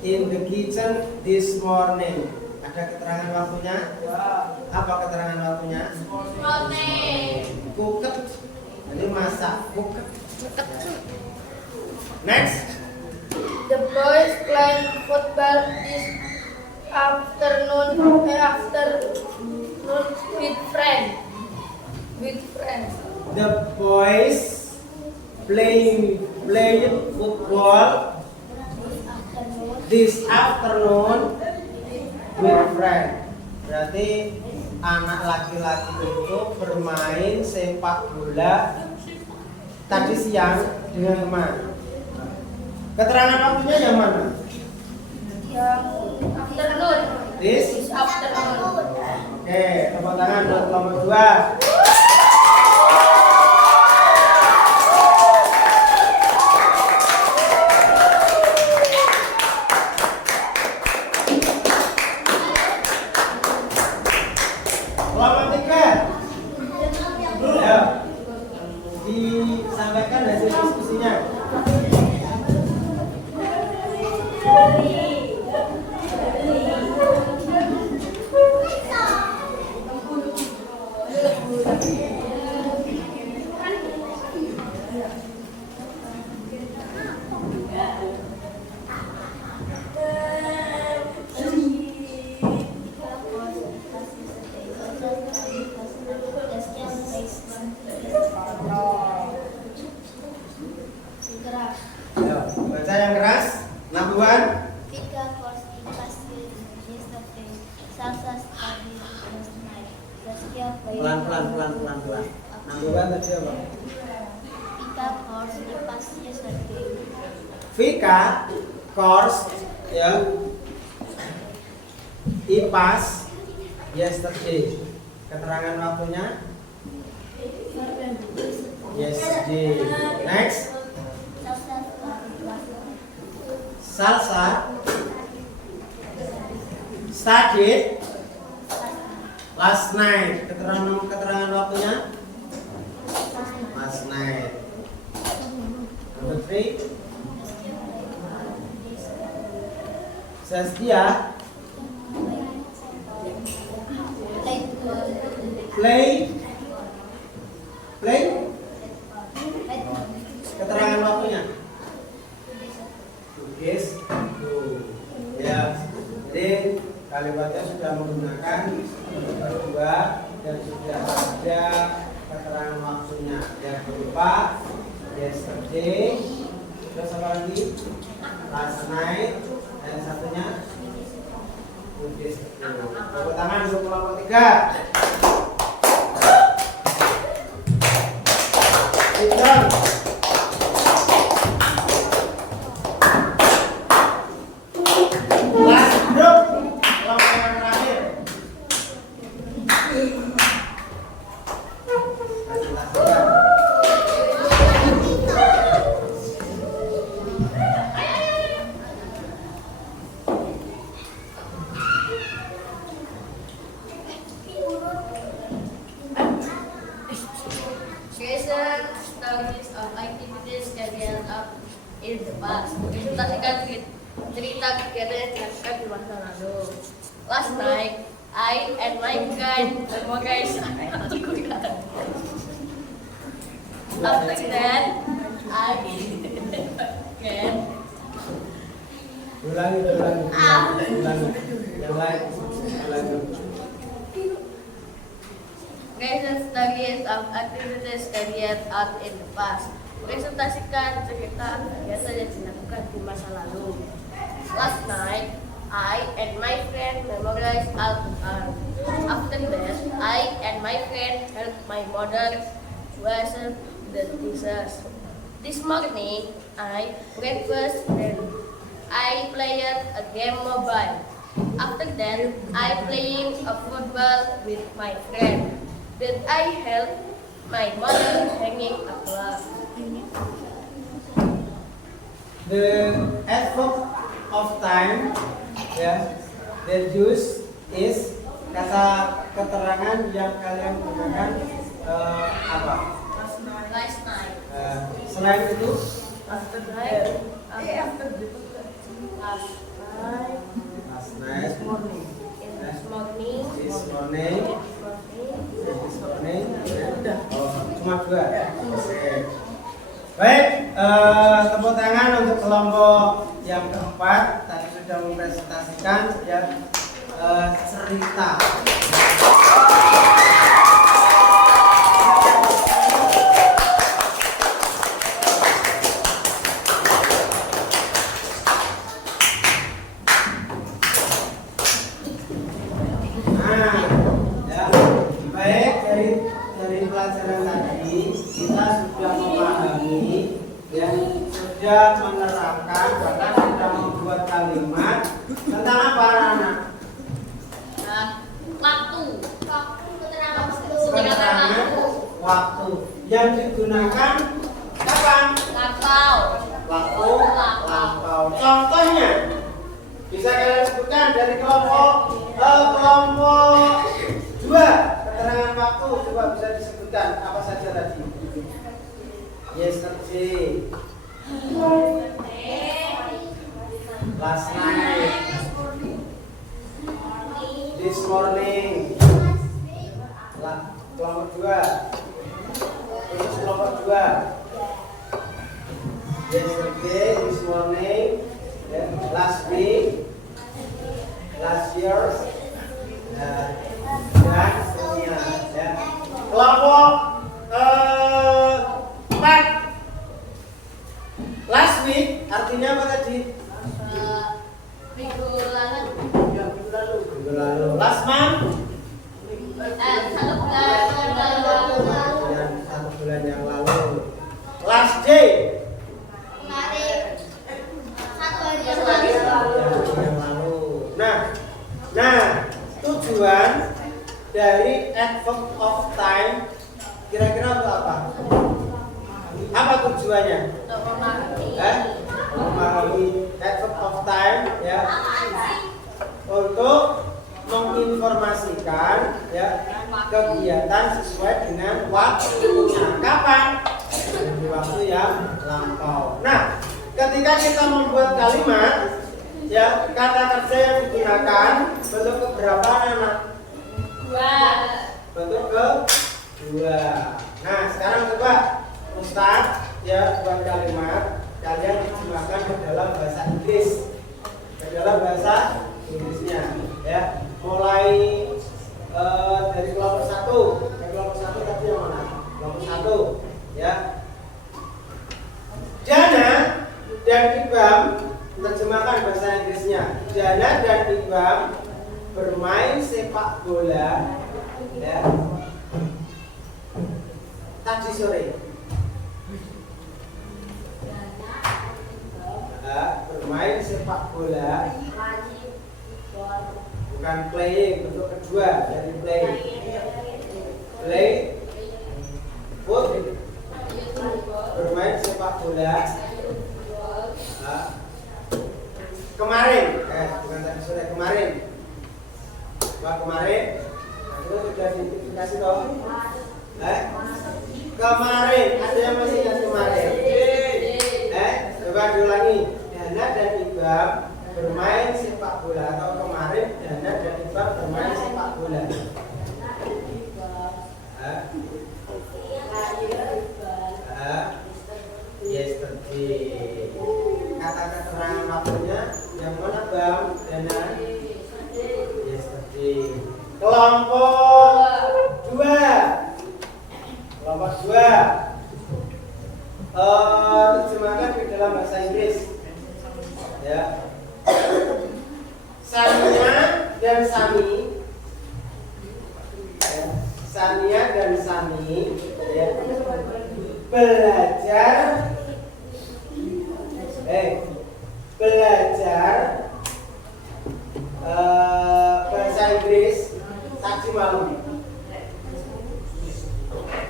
in the kitchen this morning. Ada keterangan waktunya? Apa keterangan waktunya? Morning. Cooked. Jadi masak. Cooked. Next. The boys playing football this afternoon with friends. The boys played football this afternoon with friends. Berarti anak laki-laki itu bermain sepak bola tadi siang dengan teman. Keterangan waktunya yang mana? Yang afternoon. This Afternoon. Oke, tepuk tangan buat kelompok 2. Kelompok 3. Ya. Disampaikan hasil diskusinya. Ayo, baca yang keras. Number 1. Vika course in pastel yesterday. Salsa study last night. Saskia played. Pelan. Number 1 tadi apa? Vika course in pastel yesterday. Vika course ya IPAS yesterday. Keterangan waktunya yesterday. Next. Salsa studied last night. Keterangan waktunya last night. Number 3. Saskia play. Keterangan waktunya yes. Ya. Jadi kalimatnya sudah menggunakan kedua dan sudah ada keterangan waktunya. Yang berupa yesterday, terus apa lagi? Last night, dan satunya tepuk tangan untuk kelompok 3. Sit down. Last group, kelompok yang terakhir. Studies of activities carried out in the past. Presentasikan cerita kegiatan yang dilakukan di masa lalu. Last night, I and my guys. After that, I again Ulangi. Yang lain. Ulangi. Recent studies of activities carried out in the past. Presentasikan cerita kegiatan yang dilakukan di masa lalu. Last night, I and my friend memorized Al-Quran. After that, I and my friend helped my mother wash the dishes. This morning, I breakfast and I played a game mobile. After that, I playing a football with my friend. Then I helped my mother hanging a cloth. The adverb of time, ya, the use is kata keterangan yang kalian gunakan apa? Last night. Selain itu, After that, last night, morning. this morning, oh, cuma dua. Oke. Baik, tepuk tangan untuk kelompok yang keempat. Tadi sudah mempresentasikan ya cerita. Pelajaran tadi kita sudah memahami dan sudah menerangkan bahkan sudah membuat kalimat tentang apa anak-anak? Waktu. Keterangan waktu yang digunakan kapan? Lampau. Waktu lampau. Contohnya bisa kalian sebutkan dari kelompok 2. Keterangan waktu coba bisa disebutkan apa saja tadi? Yesterday, last night, this morning. Kelompok 2. Terus kelompok 2. Yesterday, this morning, last week, last year, dan seterusnya. Ya. Kelompok 4. Last week artinya apa tadi? Minggu lalu. Minggu lalu. Last month? 1 bulan lalu. Dan 1 bulan yang lalu. Last day? Kemarin. 1 hari yang 1 hari yang lalu. Nah, tujuan dari adverb of time kira-kira untuk apa? Apa tujuannya? Untuk memahami. Memahami adverb of time ya. Untuk menginformasikan ya kegiatan sesuai dengan waktunya. Kapan? Di waktu yang lampau. Nah, ketika kita membuat kalimat ya kata kerja yang digunakan bentuk keberapa anak? 2. Bentuk kedua. Nah, sekarang coba Ustaz ya buat kalimat kalian terjemahkan ke dalam bahasa Inggris. Ke dalam bahasa Inggrisnya ya. Mulai dari kelompok 1. Kelompok 1 tadi yang mana? Kelompok 1 ya. Jana dan Ibam terjemahkan bahasa Inggrisnya. Jana dan Ibam bermain sepak bola ya tadi sore. Bermain sepak bola bukan playing, bentuk kedua dari play foot, bermain sepak bola kemarin bukan tadi sore, kemarin itu sudah diidentifikasi toh? Kemarin ada yang masih ingat kemarin? Coba diulangi. Dana dan Ibam bermain sepak bola atau kemarin Dana dan Ibam bermain sepak bola. Yesterday. Kata keterangan waktunya yang Kelompok 2. Kelompok 2. Terjemahkan ke dalam bahasa Inggris. Ya. Sania dan Sami. Ya. Sania dan Sami ya. Belajar bahasa Inggris tadi malam.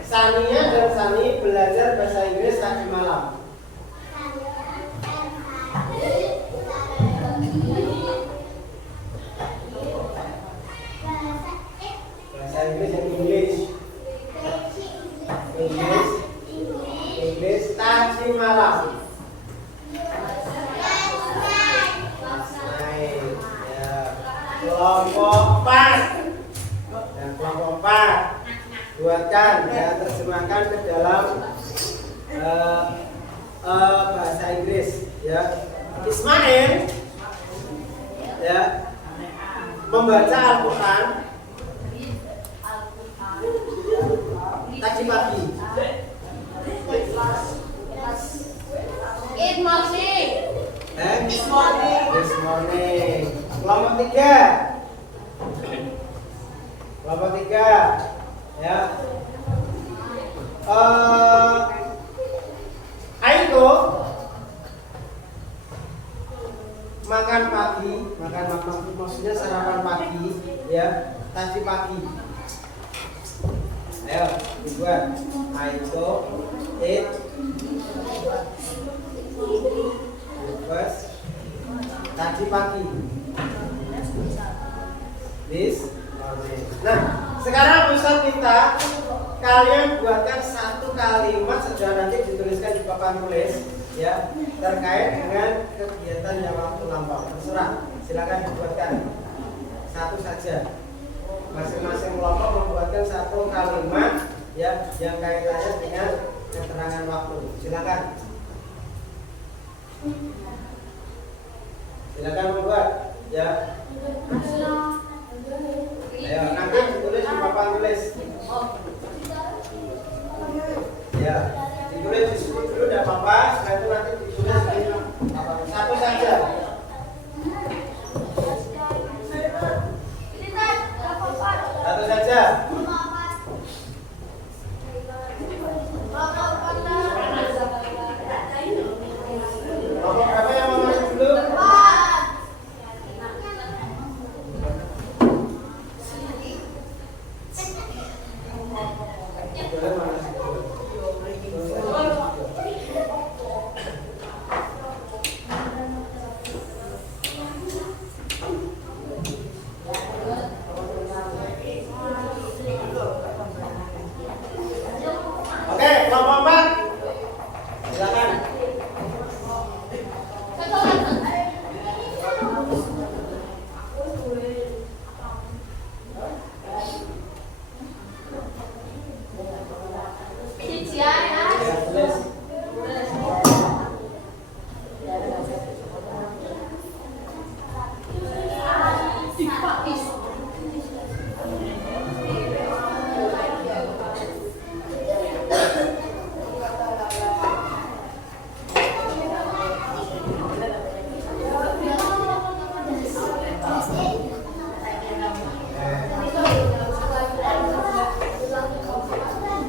Sania dan Sani belajar bahasa Inggris tadi malam. Bahasa Inggris yang English tadi malam. Kelompok 4 dan kelompok 4 buatkan dan terjemahkan ke dalam bahasa Inggris ya. Ismail ya membaca Al-Quran tadi pagi. Good morning. This morning. Kelompok 3. Kelompok 3 ya. Aiko makan pagi, maksudnya sarapan pagi ya, tadi pagi. Ayo dibuat. Aiko eat breakfast tadi pagi. This morning. Nah, sekarang Ustaz minta kalian buatkan satu kalimat, sudah nanti dituliskan di papan tulis ya, terkait dengan kegiatan yang waktu lampau. Terserah, silakan dibuatkan satu saja. Masing-masing kelompok membuatkan satu kalimat ya yang kaitannya dengan keterangan waktu. Silakan. Silakan membuat ya. Ayo, nanti ditulis di papan tulis. Ya, ditulis di situ dulu tidak apa-apa. Setelah itu nanti ditulis di papan. Satu saja. Satu saja. Kelompok berapa yang mau maju dulu? Oke, kelompok 4. Silakan. Ya, tulis.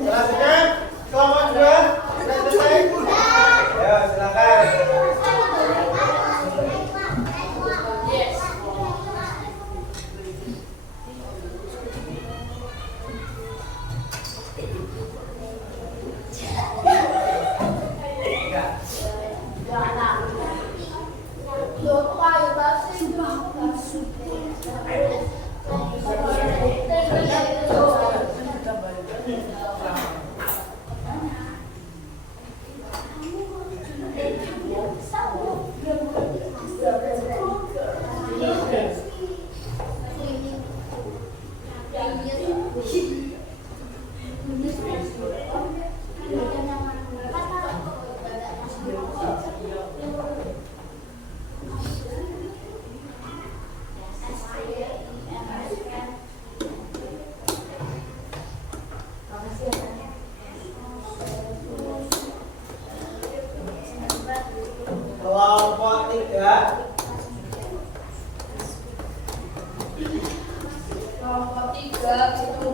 Selanjutnya kelompok 2 sudah selesai. Ya, silakan. Kelompok 3. Kelompok 3 itu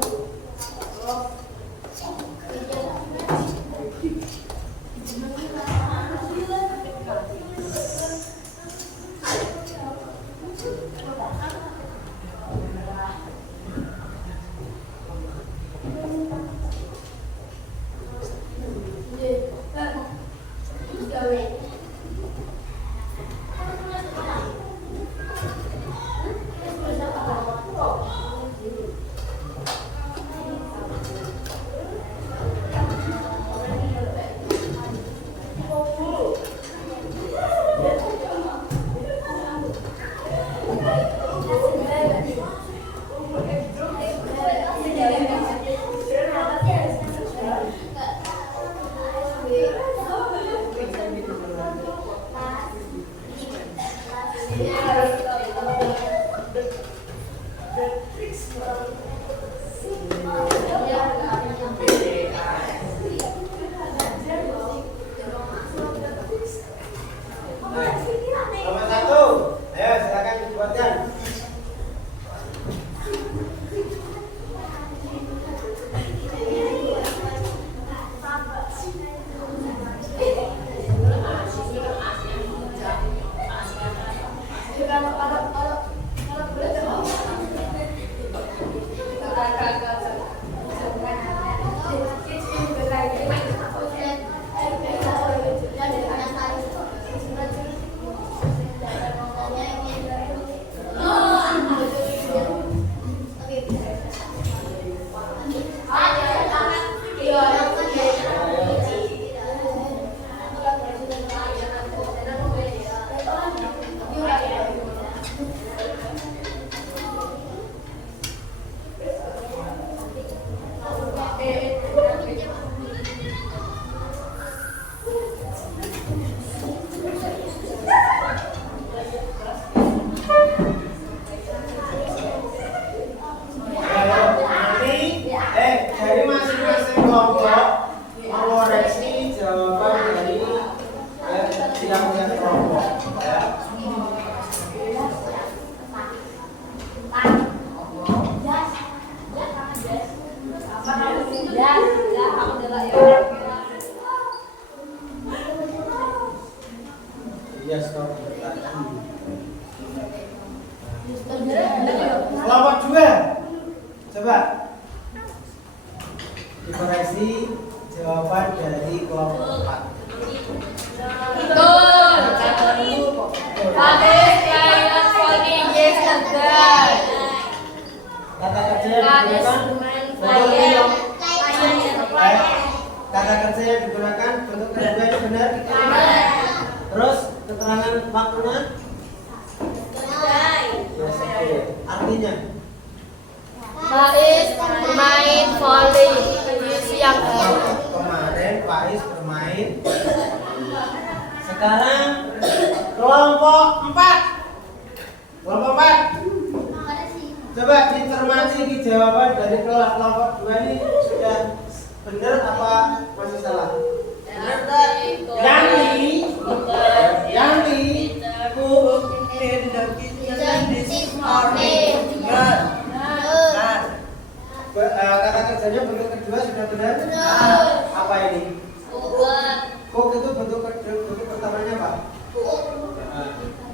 Nomor 1. Ayo silakan dibuatkan. Dari masing-masing kelompok mengoreksi jawaban dari tiap-tiap kelompok. Ya. Iya, stop. Kelompok 2. Coba dikoreksi jawaban dari kelompok 4. betul. Pakai kayak poni yesterday. Kata kerja yang digunakan bentuk kata kerja yang digunakan bentuk kedua itu benar. Terus keterangan waktunya. Yes, oke. Artinya Faiz bermain volley di siang hari. kemarin Faiz bermain. Sekarang kelompok 4. Kelompok 4. Coba dicermati di jawaban dari kelompok 2 ini sudah benar apa masih salah? Yani cook in the kitchen this morning. Kata kerjanya bentuk kedua sudah benar? Apa ini? Cook itu bentuk pertamanya apa?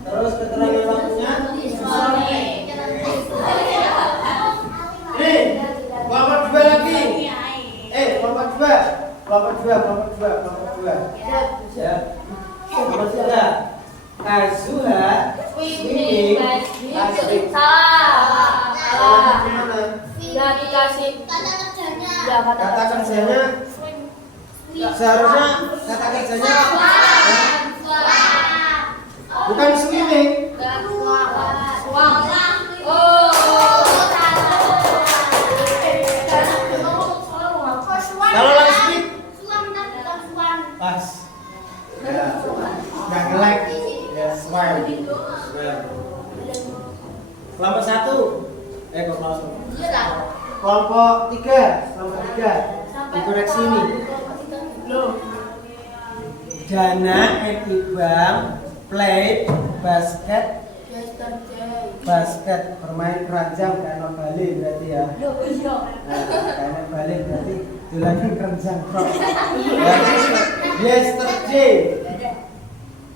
Terus keterangan waktunya? Nih, kelompok 2 lagi. Kelompok 2. Ya. Nomor 3. Kazuha swimming last week. Salah. Mana? Udah dikasih ya Kata kerjanya seharusnya kata kerjanya bukan swimming. Kalau last week pas. Ya. Nggak nge-lag. Ya, swim. Kelompok 1. Kelompok 3. Dikoreksi ini. Dana and Ibam played basket. Yesterday. Basket bermain keranjang kayak bali berarti ya. Nah, kayak bali berarti dolanan keranjang bro. Yesterday.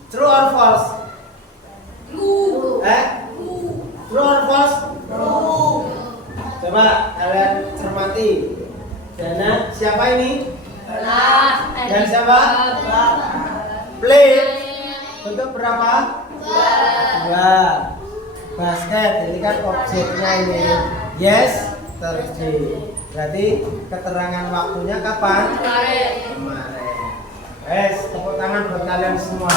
True or false? True. True or false? True. Coba kalian cermati. Dana siapa ini? Dan siapa? Plate. Bentuk berapa? Dua. Basket. Ini kan objeknya ini. Yes. Yesterday. Berarti keterangan waktunya kapan? Kemarin. Tepuk tangan buat kalian semua.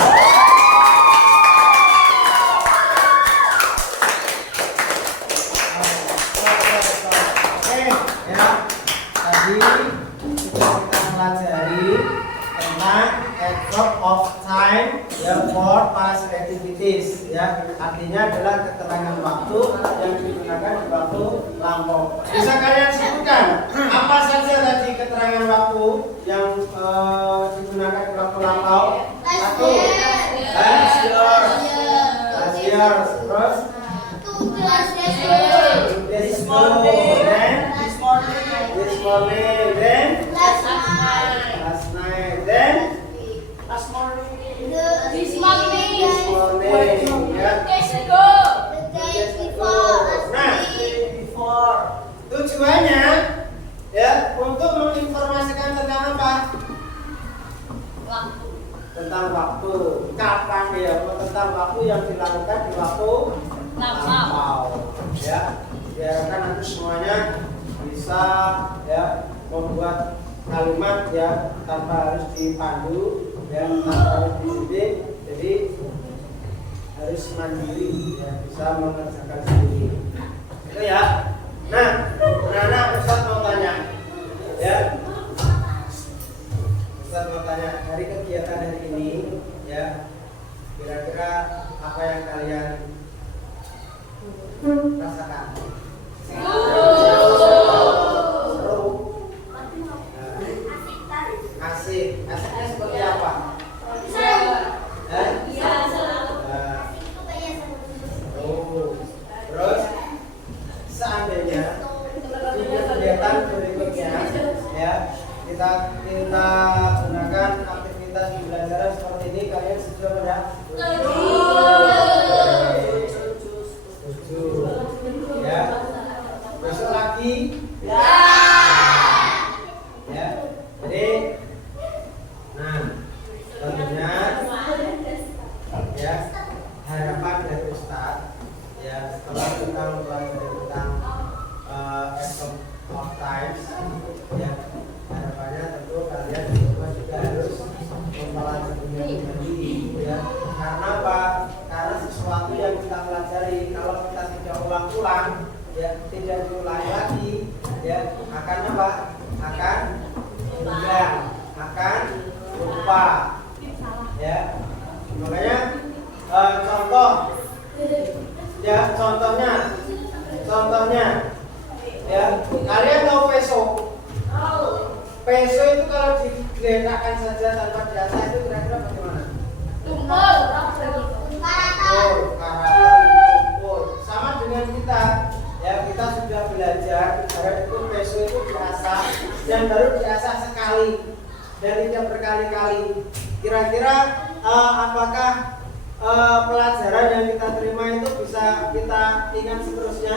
Ya, tadi kita pelajari tentang adverb of time ya for past activities ya, artinya adalah keterangan waktu yang digunakan di waktu lampau. Bisa kalian sebutkan apa saja tadi keterangan waktu yang digunakan di waktu lampau? Satu, last year, terus this morning, then last night, then This morning. ya. Nah, tujuannya ya untuk menginformasikan tentang apa? Waktu. Tentang waktu. Kapan ya? Tentang waktu yang dilakukan di waktu lampau. Ya, diharapkan nanti semuanya bisa ya membuat kalimat ya tanpa harus dipandu ya, tanpa harus dibimbing. Jadi harus mandiri ya, bisa mengerjakan sendiri. Itu ya. Nah, anak-anak Ustaz mau tanya ya. Ustaz mau tanya dari kegiatan hari ini ya, kira-kira apa yang kalian rasakan? Seru. Asik. Asiknya seperti apa? Terus seandainya di kegiatan berikutnya ya kita gunakan aktivitas pembelajaran seperti ini, kalian setuju tidak? Setuju. Ya. Besok lagi? Ya. Jadi nah, tentunya ya harapan dari Ustadz ya setelah kita mempelajari tentang adverb of times ya, harapannya tentu kalian di rumah juga harus mempelajarinya kembali ya. Karena apa? Karena sesuatu yang kita pelajari kalau kita tidak ulang-ulang ya, tidak diulangi lagi ya, akan apa? Akan hilang, akan lupa ya. Makanya contoh ya, contohnya ya, kalian tahu peso? Peso itu kalau digerakkan saja tanpa diasah itu kira-kira bagaimana? Tumpul. Tumpul. Sama dengan kita ya, kita sudah belajar cara itu peso itu diasah dan baru diasah sekali dan tidak berkali-kali. Kira-kira apakah pelajaran yang kita terima itu bisa kita ingat seterusnya?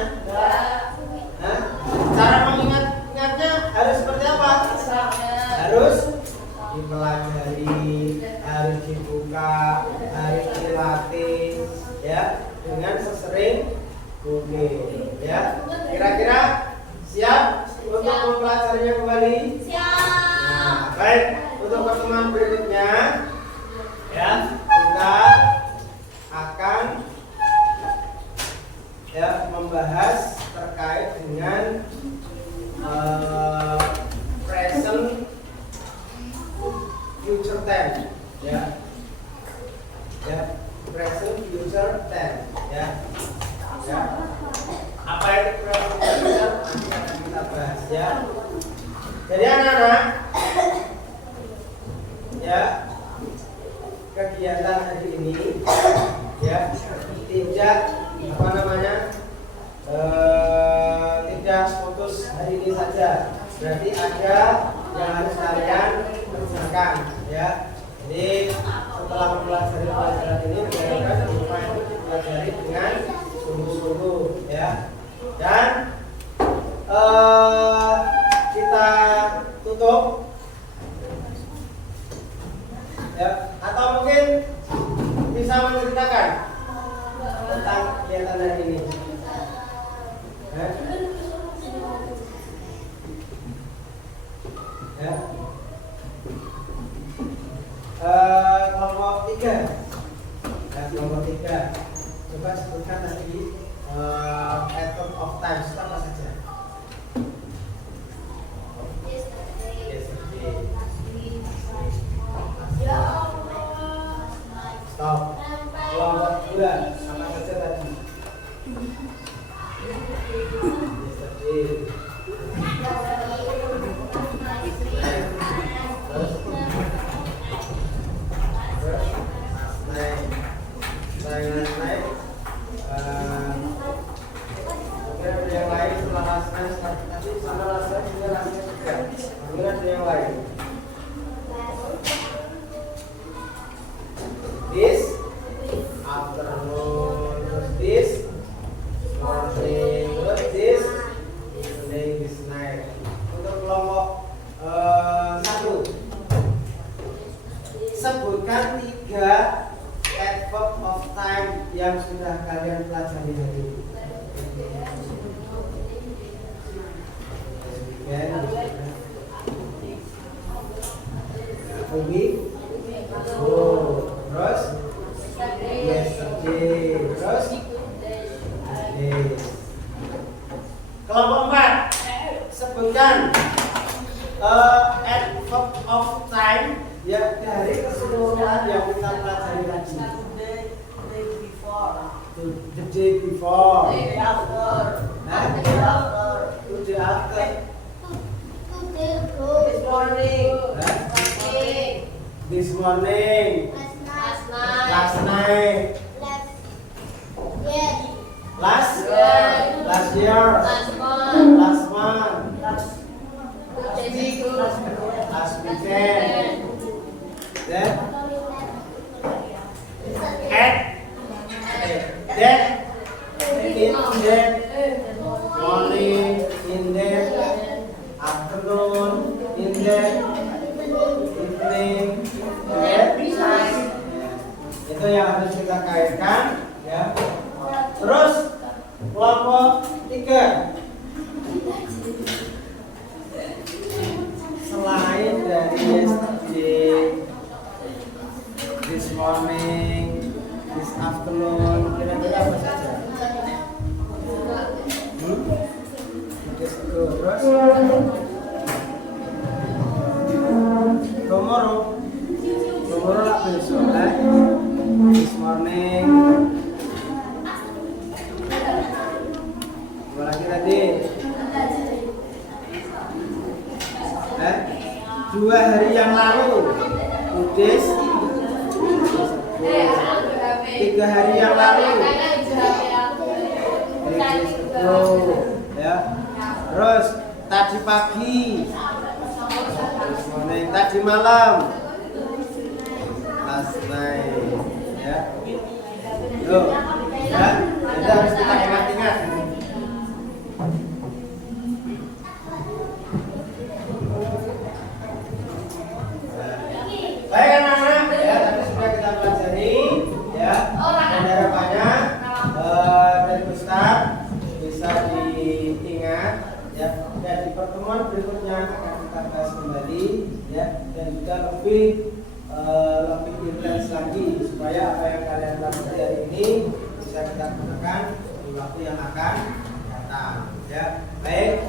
Cara mengingatnya harus seperti apa? Harus dipelajari, harus dibuka, harus dilatih ya dengan sesering mungkin ya. Kira-kira siap untuk mempelajarinya kembali? Nah, baik, untuk pertemuan berikutnya ya kita akan ya membahas terkait dengan present future tense ya, present future tense ya. Apa itu present future nanti akan kita bahas ya. Jadi anak-anak ya, kegiatan hari ini tidak apa namanya tidak putus hari ini saja. Berarti ada yang harus kalian kerjakan ya. Jadi setelah mempelajari pelajaran ini diharapkan semua itu dipelajari dengan sungguh-sungguh ya. Dan kita tutup ya, atau mungkin bisa menceritakan tentang kegiatan hari ini. Ya. Kelompok 3 ya, kelompok 3 coba sebutkan tadi atom of times apa saja. Stop. Kelompok 2 apa saja tadi? This afternoon, this morning, this evening, this night. Untuk kelompok 1, sebutkan 3 adverb of time yang sudah kalian pelajari hari ini. Terus yesterday, terus kelompok 4, sebutkan adverb of time ya dari keseluruhan yang kita pelajari tadi. The day before, the day after, the day after, this morning, this morning, last night, last year, last month, last weekend, then that in that morning, in that afternoon, in that evening, that night. Itu yang harus kita kaitkan ya. Terus kelompok 3, selain dari yesterday, this morning, this afternoon, kira-kira apa saja? Terus tomorrow lah besok lah. This morning, apa lagi tadi? 2 hari yang lalu, Udis. 3 hari yang lalu, ya. Terus tadi pagi, tadi malam, last night, ya. Tuh, ya. Itu harus kita ingat-ingat. Baik anak-anak, ya tadi sudah kita pelajari, ya. Dan harapannya dari Ustaz bisa diingat, ya. Dan di pertemuan berikutnya akan kita bahas kembali, ya. Dan juga lebih intens lagi supaya apa yang kalian pelajari hari ini bisa kita gunakan di waktu yang akan datang, ya. Baik,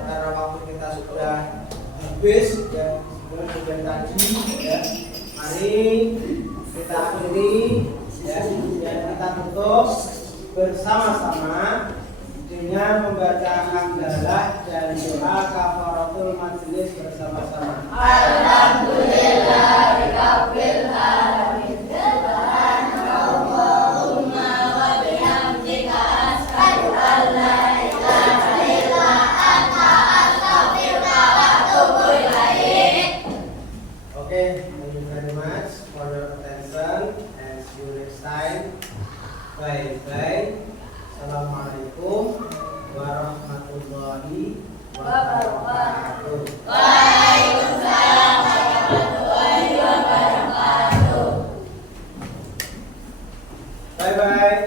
karena waktu kita sudah habis, ya. Kemudian tadi, ya, mari kita akhiri, ya, dan kita tutup bersama-sama dengan membaca hamdalah dan doa kafaratul majelis bersama-sama. Alhamdulillahirabbil alamin. Allahumma time. Bye bye. Assalamualaikum warahmatullahi wabarakatuh. Waalaikumsalam warahmatullahi wabarakatuh. Bye bye.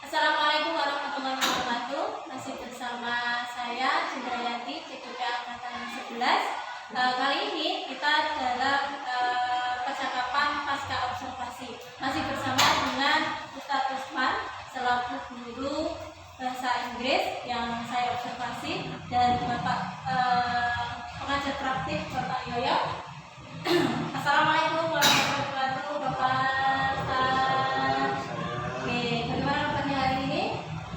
Assalamualaikum warahmatullahi wabarakatuh. Masih bersama saya Cindrayanti, CPP Angkatan 11. Kali ini kita dalam percakapan pasca observasi. Masih bersama dengan Ustadz Usman selaku guru bahasa Inggris yang saya observasi, dan Bapak pengajar praktik Bapak Yoyo. Assalamualaikum warahmatullahi wabarakatuh, Bapak. Oke, bagaimana kabarnya hari ini?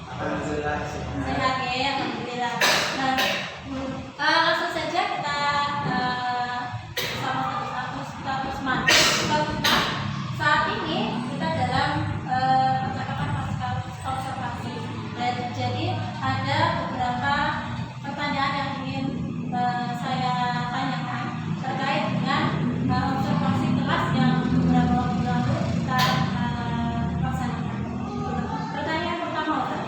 Alhamdulillah. Sehat ya, alhamdulillah. Nah, langsung saja kita sama Ustaz Usman. Ustaz Usman, saat ini kita dalam percakapan pasca observasi, dan jadi ada beberapa pertanyaan yang ingin saya tanyakan terkait dengan observasi kelas yang beberapa waktu lalu kita laksanakan. Pertanyaan pertama, Ustaz.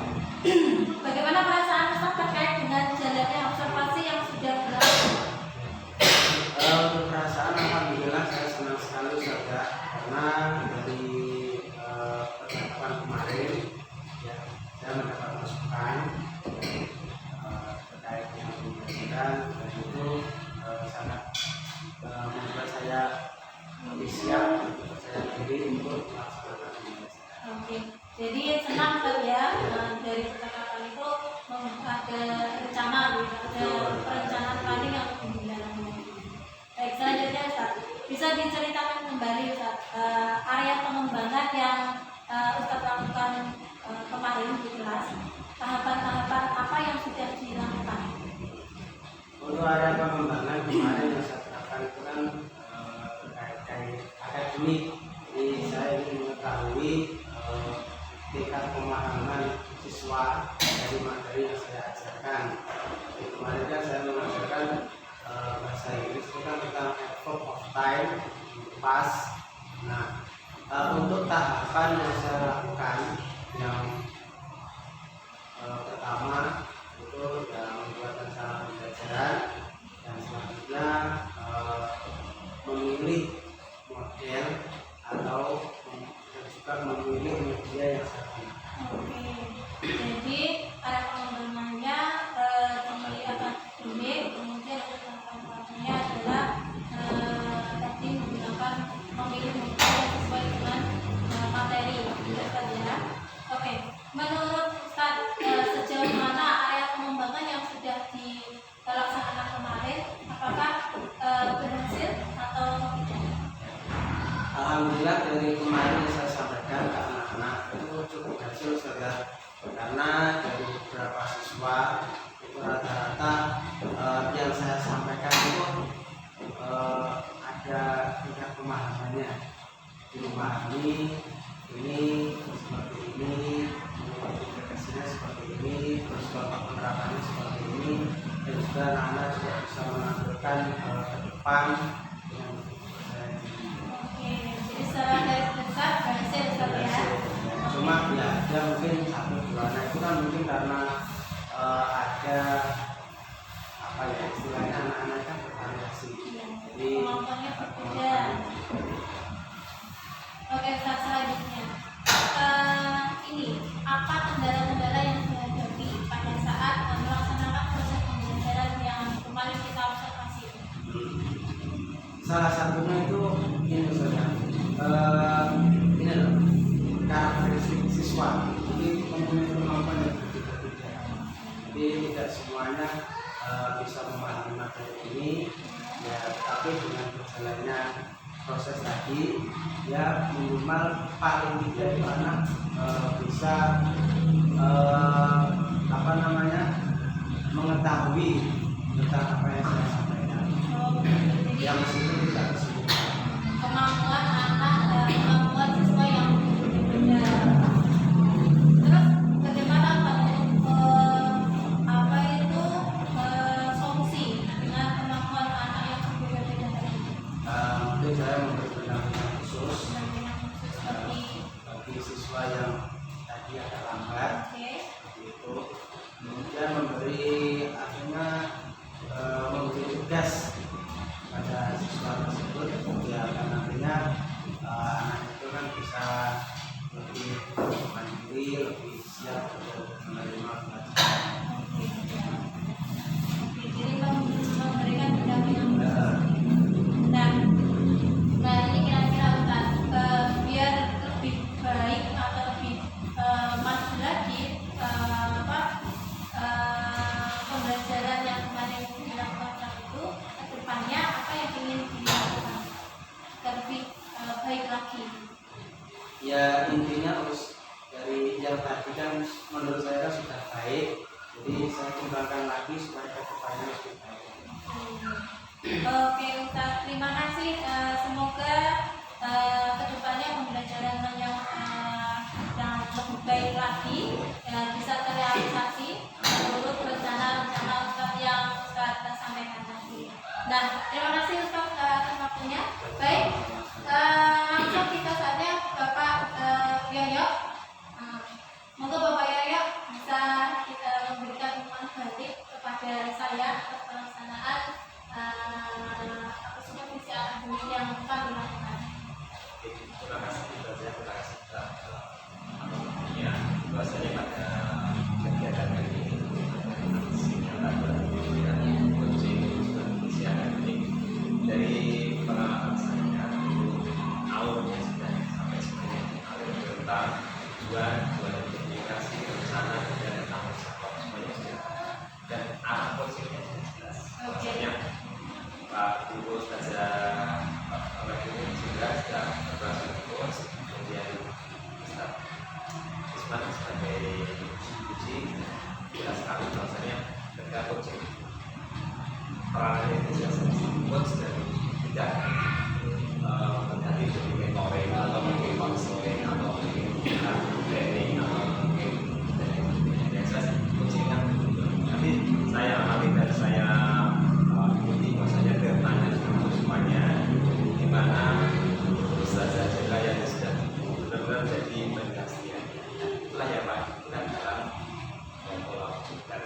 Bagaimana perasaan Ustaz terkait dengan jalannya observasi yang sudah berlangsung? Untuk perasaan alhamdulillah saya senang sekali Ustaz, karena dari percakapan kemarin ya, saya mendapat masukan terkait dengan pembelajaran, dan itu sangat membuat saya lebih siap untuk percaya diri untuk melaksanakan pembelajaran. Oke, jadi senang Ustaz ya, dari percakapan itu ada rencana, ada perencanaan planning yang dijalankan. Baik, selanjutnya Ustaz, bisa diceritakan kembali Ustaz area pengembangan yang Ustaz lakukan kemarin di kelas, tahapan-tahapan apa yang sudah dilakukan? Untuk area pengembangan kemarin yang saya terapkan itu kan terkait akademik. Jadi saya ingin mengetahui tingkat pemahaman siswa dari materi yang saya ajarkan. Jadi kemarin kan saya mengajarkan bahasa Inggris itu kan tentang verb of time, pas. Nah, untuk tahapan yang saya lakukan yang pertama itu ya membuat rencana pembelajaran, dan selanjutnya memilih model atau dan juga memilih media yang saya gunakan. Oke, jadi area pengembangannya kembali akademik, kemudian untuk tahapan-tahapannya adalah tadi menggunakan memilih media yang sesuai dengan materi Ustaz ya. Oke, menurut Ustaz sejauh mana area pengembangan yang sudah dilaksanakan kemarin, apakah berhasil atau tidak? Alhamdulillah dari kemarin yang saya sampaikan ke anak-anak itu cukup berhasil Saudara, karena dari beberapa siswa itu rata-rata yang saya sampaikan itu ada tingkat pemahamannya, dimahami ini seperti ini, aplikasinya seperti ini, terus contoh penerapannya seperti ini, dan juga anak-anak juga bisa menampilkan ke depan dengan Oke, jadi secara garis besar berhasil Ustaz ya. cuma ya ada mungkin satu dua, nah itu kan mungkin karena ada apa ya istilahnya anak-anak kan bervariasi, jadi Kemampuannya berbeda. Oke, Ustaz, selanjutnya ini apa kendala-kendala yang dihadapi pada saat melaksanakan proses pembelajaran yang kemarin kita observasi? salah satunya itu ini saja ini loh karakteristik siswa, jadi mempunyai kemampuan yang berbeda-beda, jadi tidak semuanya bisa memahami materi ini ya, tapi dengan berjalannya proses tadi ya minimal paling tidak itu anak bisa apa namanya mengetahui tentang apa yang saya sampaikan. Jadi Yang meskipun tidak keseluruhan. kemampuan anak dan kemampuan siswa yang berbeda. Terus bagaimana kalau apa itu solusi dengan Oke Ustaz, terima kasih. Semoga kedepannya pembelajaran yang lebih baik lagi bisa terrealisasi menurut rencana-rencana Ustaz yang Ustaz sampaikan tadi. Nah, terima kasih Ustaz atas waktunya. Baik, langsung kita saatnya Bapak Yoyo. Moga Bapak Yoyo bisa kita memberikan umpan balik kepada saya atas pelaksanaan supervisi akademik yang kami lakukan. Terima kasih ya, bahwasanya pada kegiatan kali ini coaching supervisi akademik dari pengalaman saya awalnya sudah sampai sebenarnya tentang tujuan komunikasi rencana dan tanggung jawab semuanya sudah dan arah coachingnya sudah jelas. Bahwasanya Pak Guru saja Pak Guru juga sudah berhasil coach, kemudian Ustaz Isman sebagai uji jelas sekali bahwasanya ketika coaching peranannya tidak coach dan tidak menjadi mentoring atau mungkin konseling atau mungkin training atau mungkin yang jelas coaching kan nanti saya amati dan saya ikuti bahwasanya bertanya semuanya gimana Ustazah juga yang sudah benar-benar jadi penjelasan itulah ya Pak dan dalam dan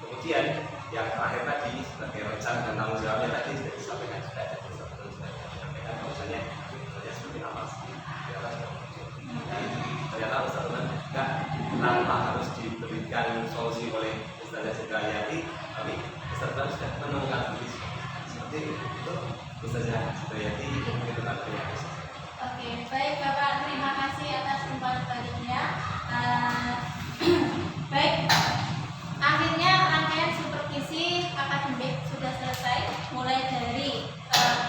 kemudian yang terakhir tadi sebagai rencana dan tanggung jawabnya tadi sudah disampaikan juga ada menyampaikan bahwasanya seperti apa sih ternyata Ustazah enggak tanpa harus diberikan solusi oleh Ustazah Sudrayati, tapi Ustazah sudah menemukan solusi seperti itu. Ustazah Sudrayati mungkin tetap beryakin. Oke, baik Bapak, terima kasih atas umpan baliknya. Baik, akhirnya rangkaian supervisi akademik sudah selesai, mulai dari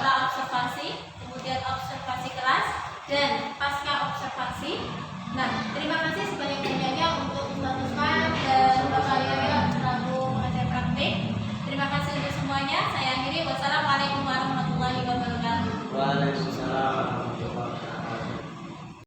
pra-observasi, kemudian observasi kelas, dan pasca observasi. Nah, terima kasih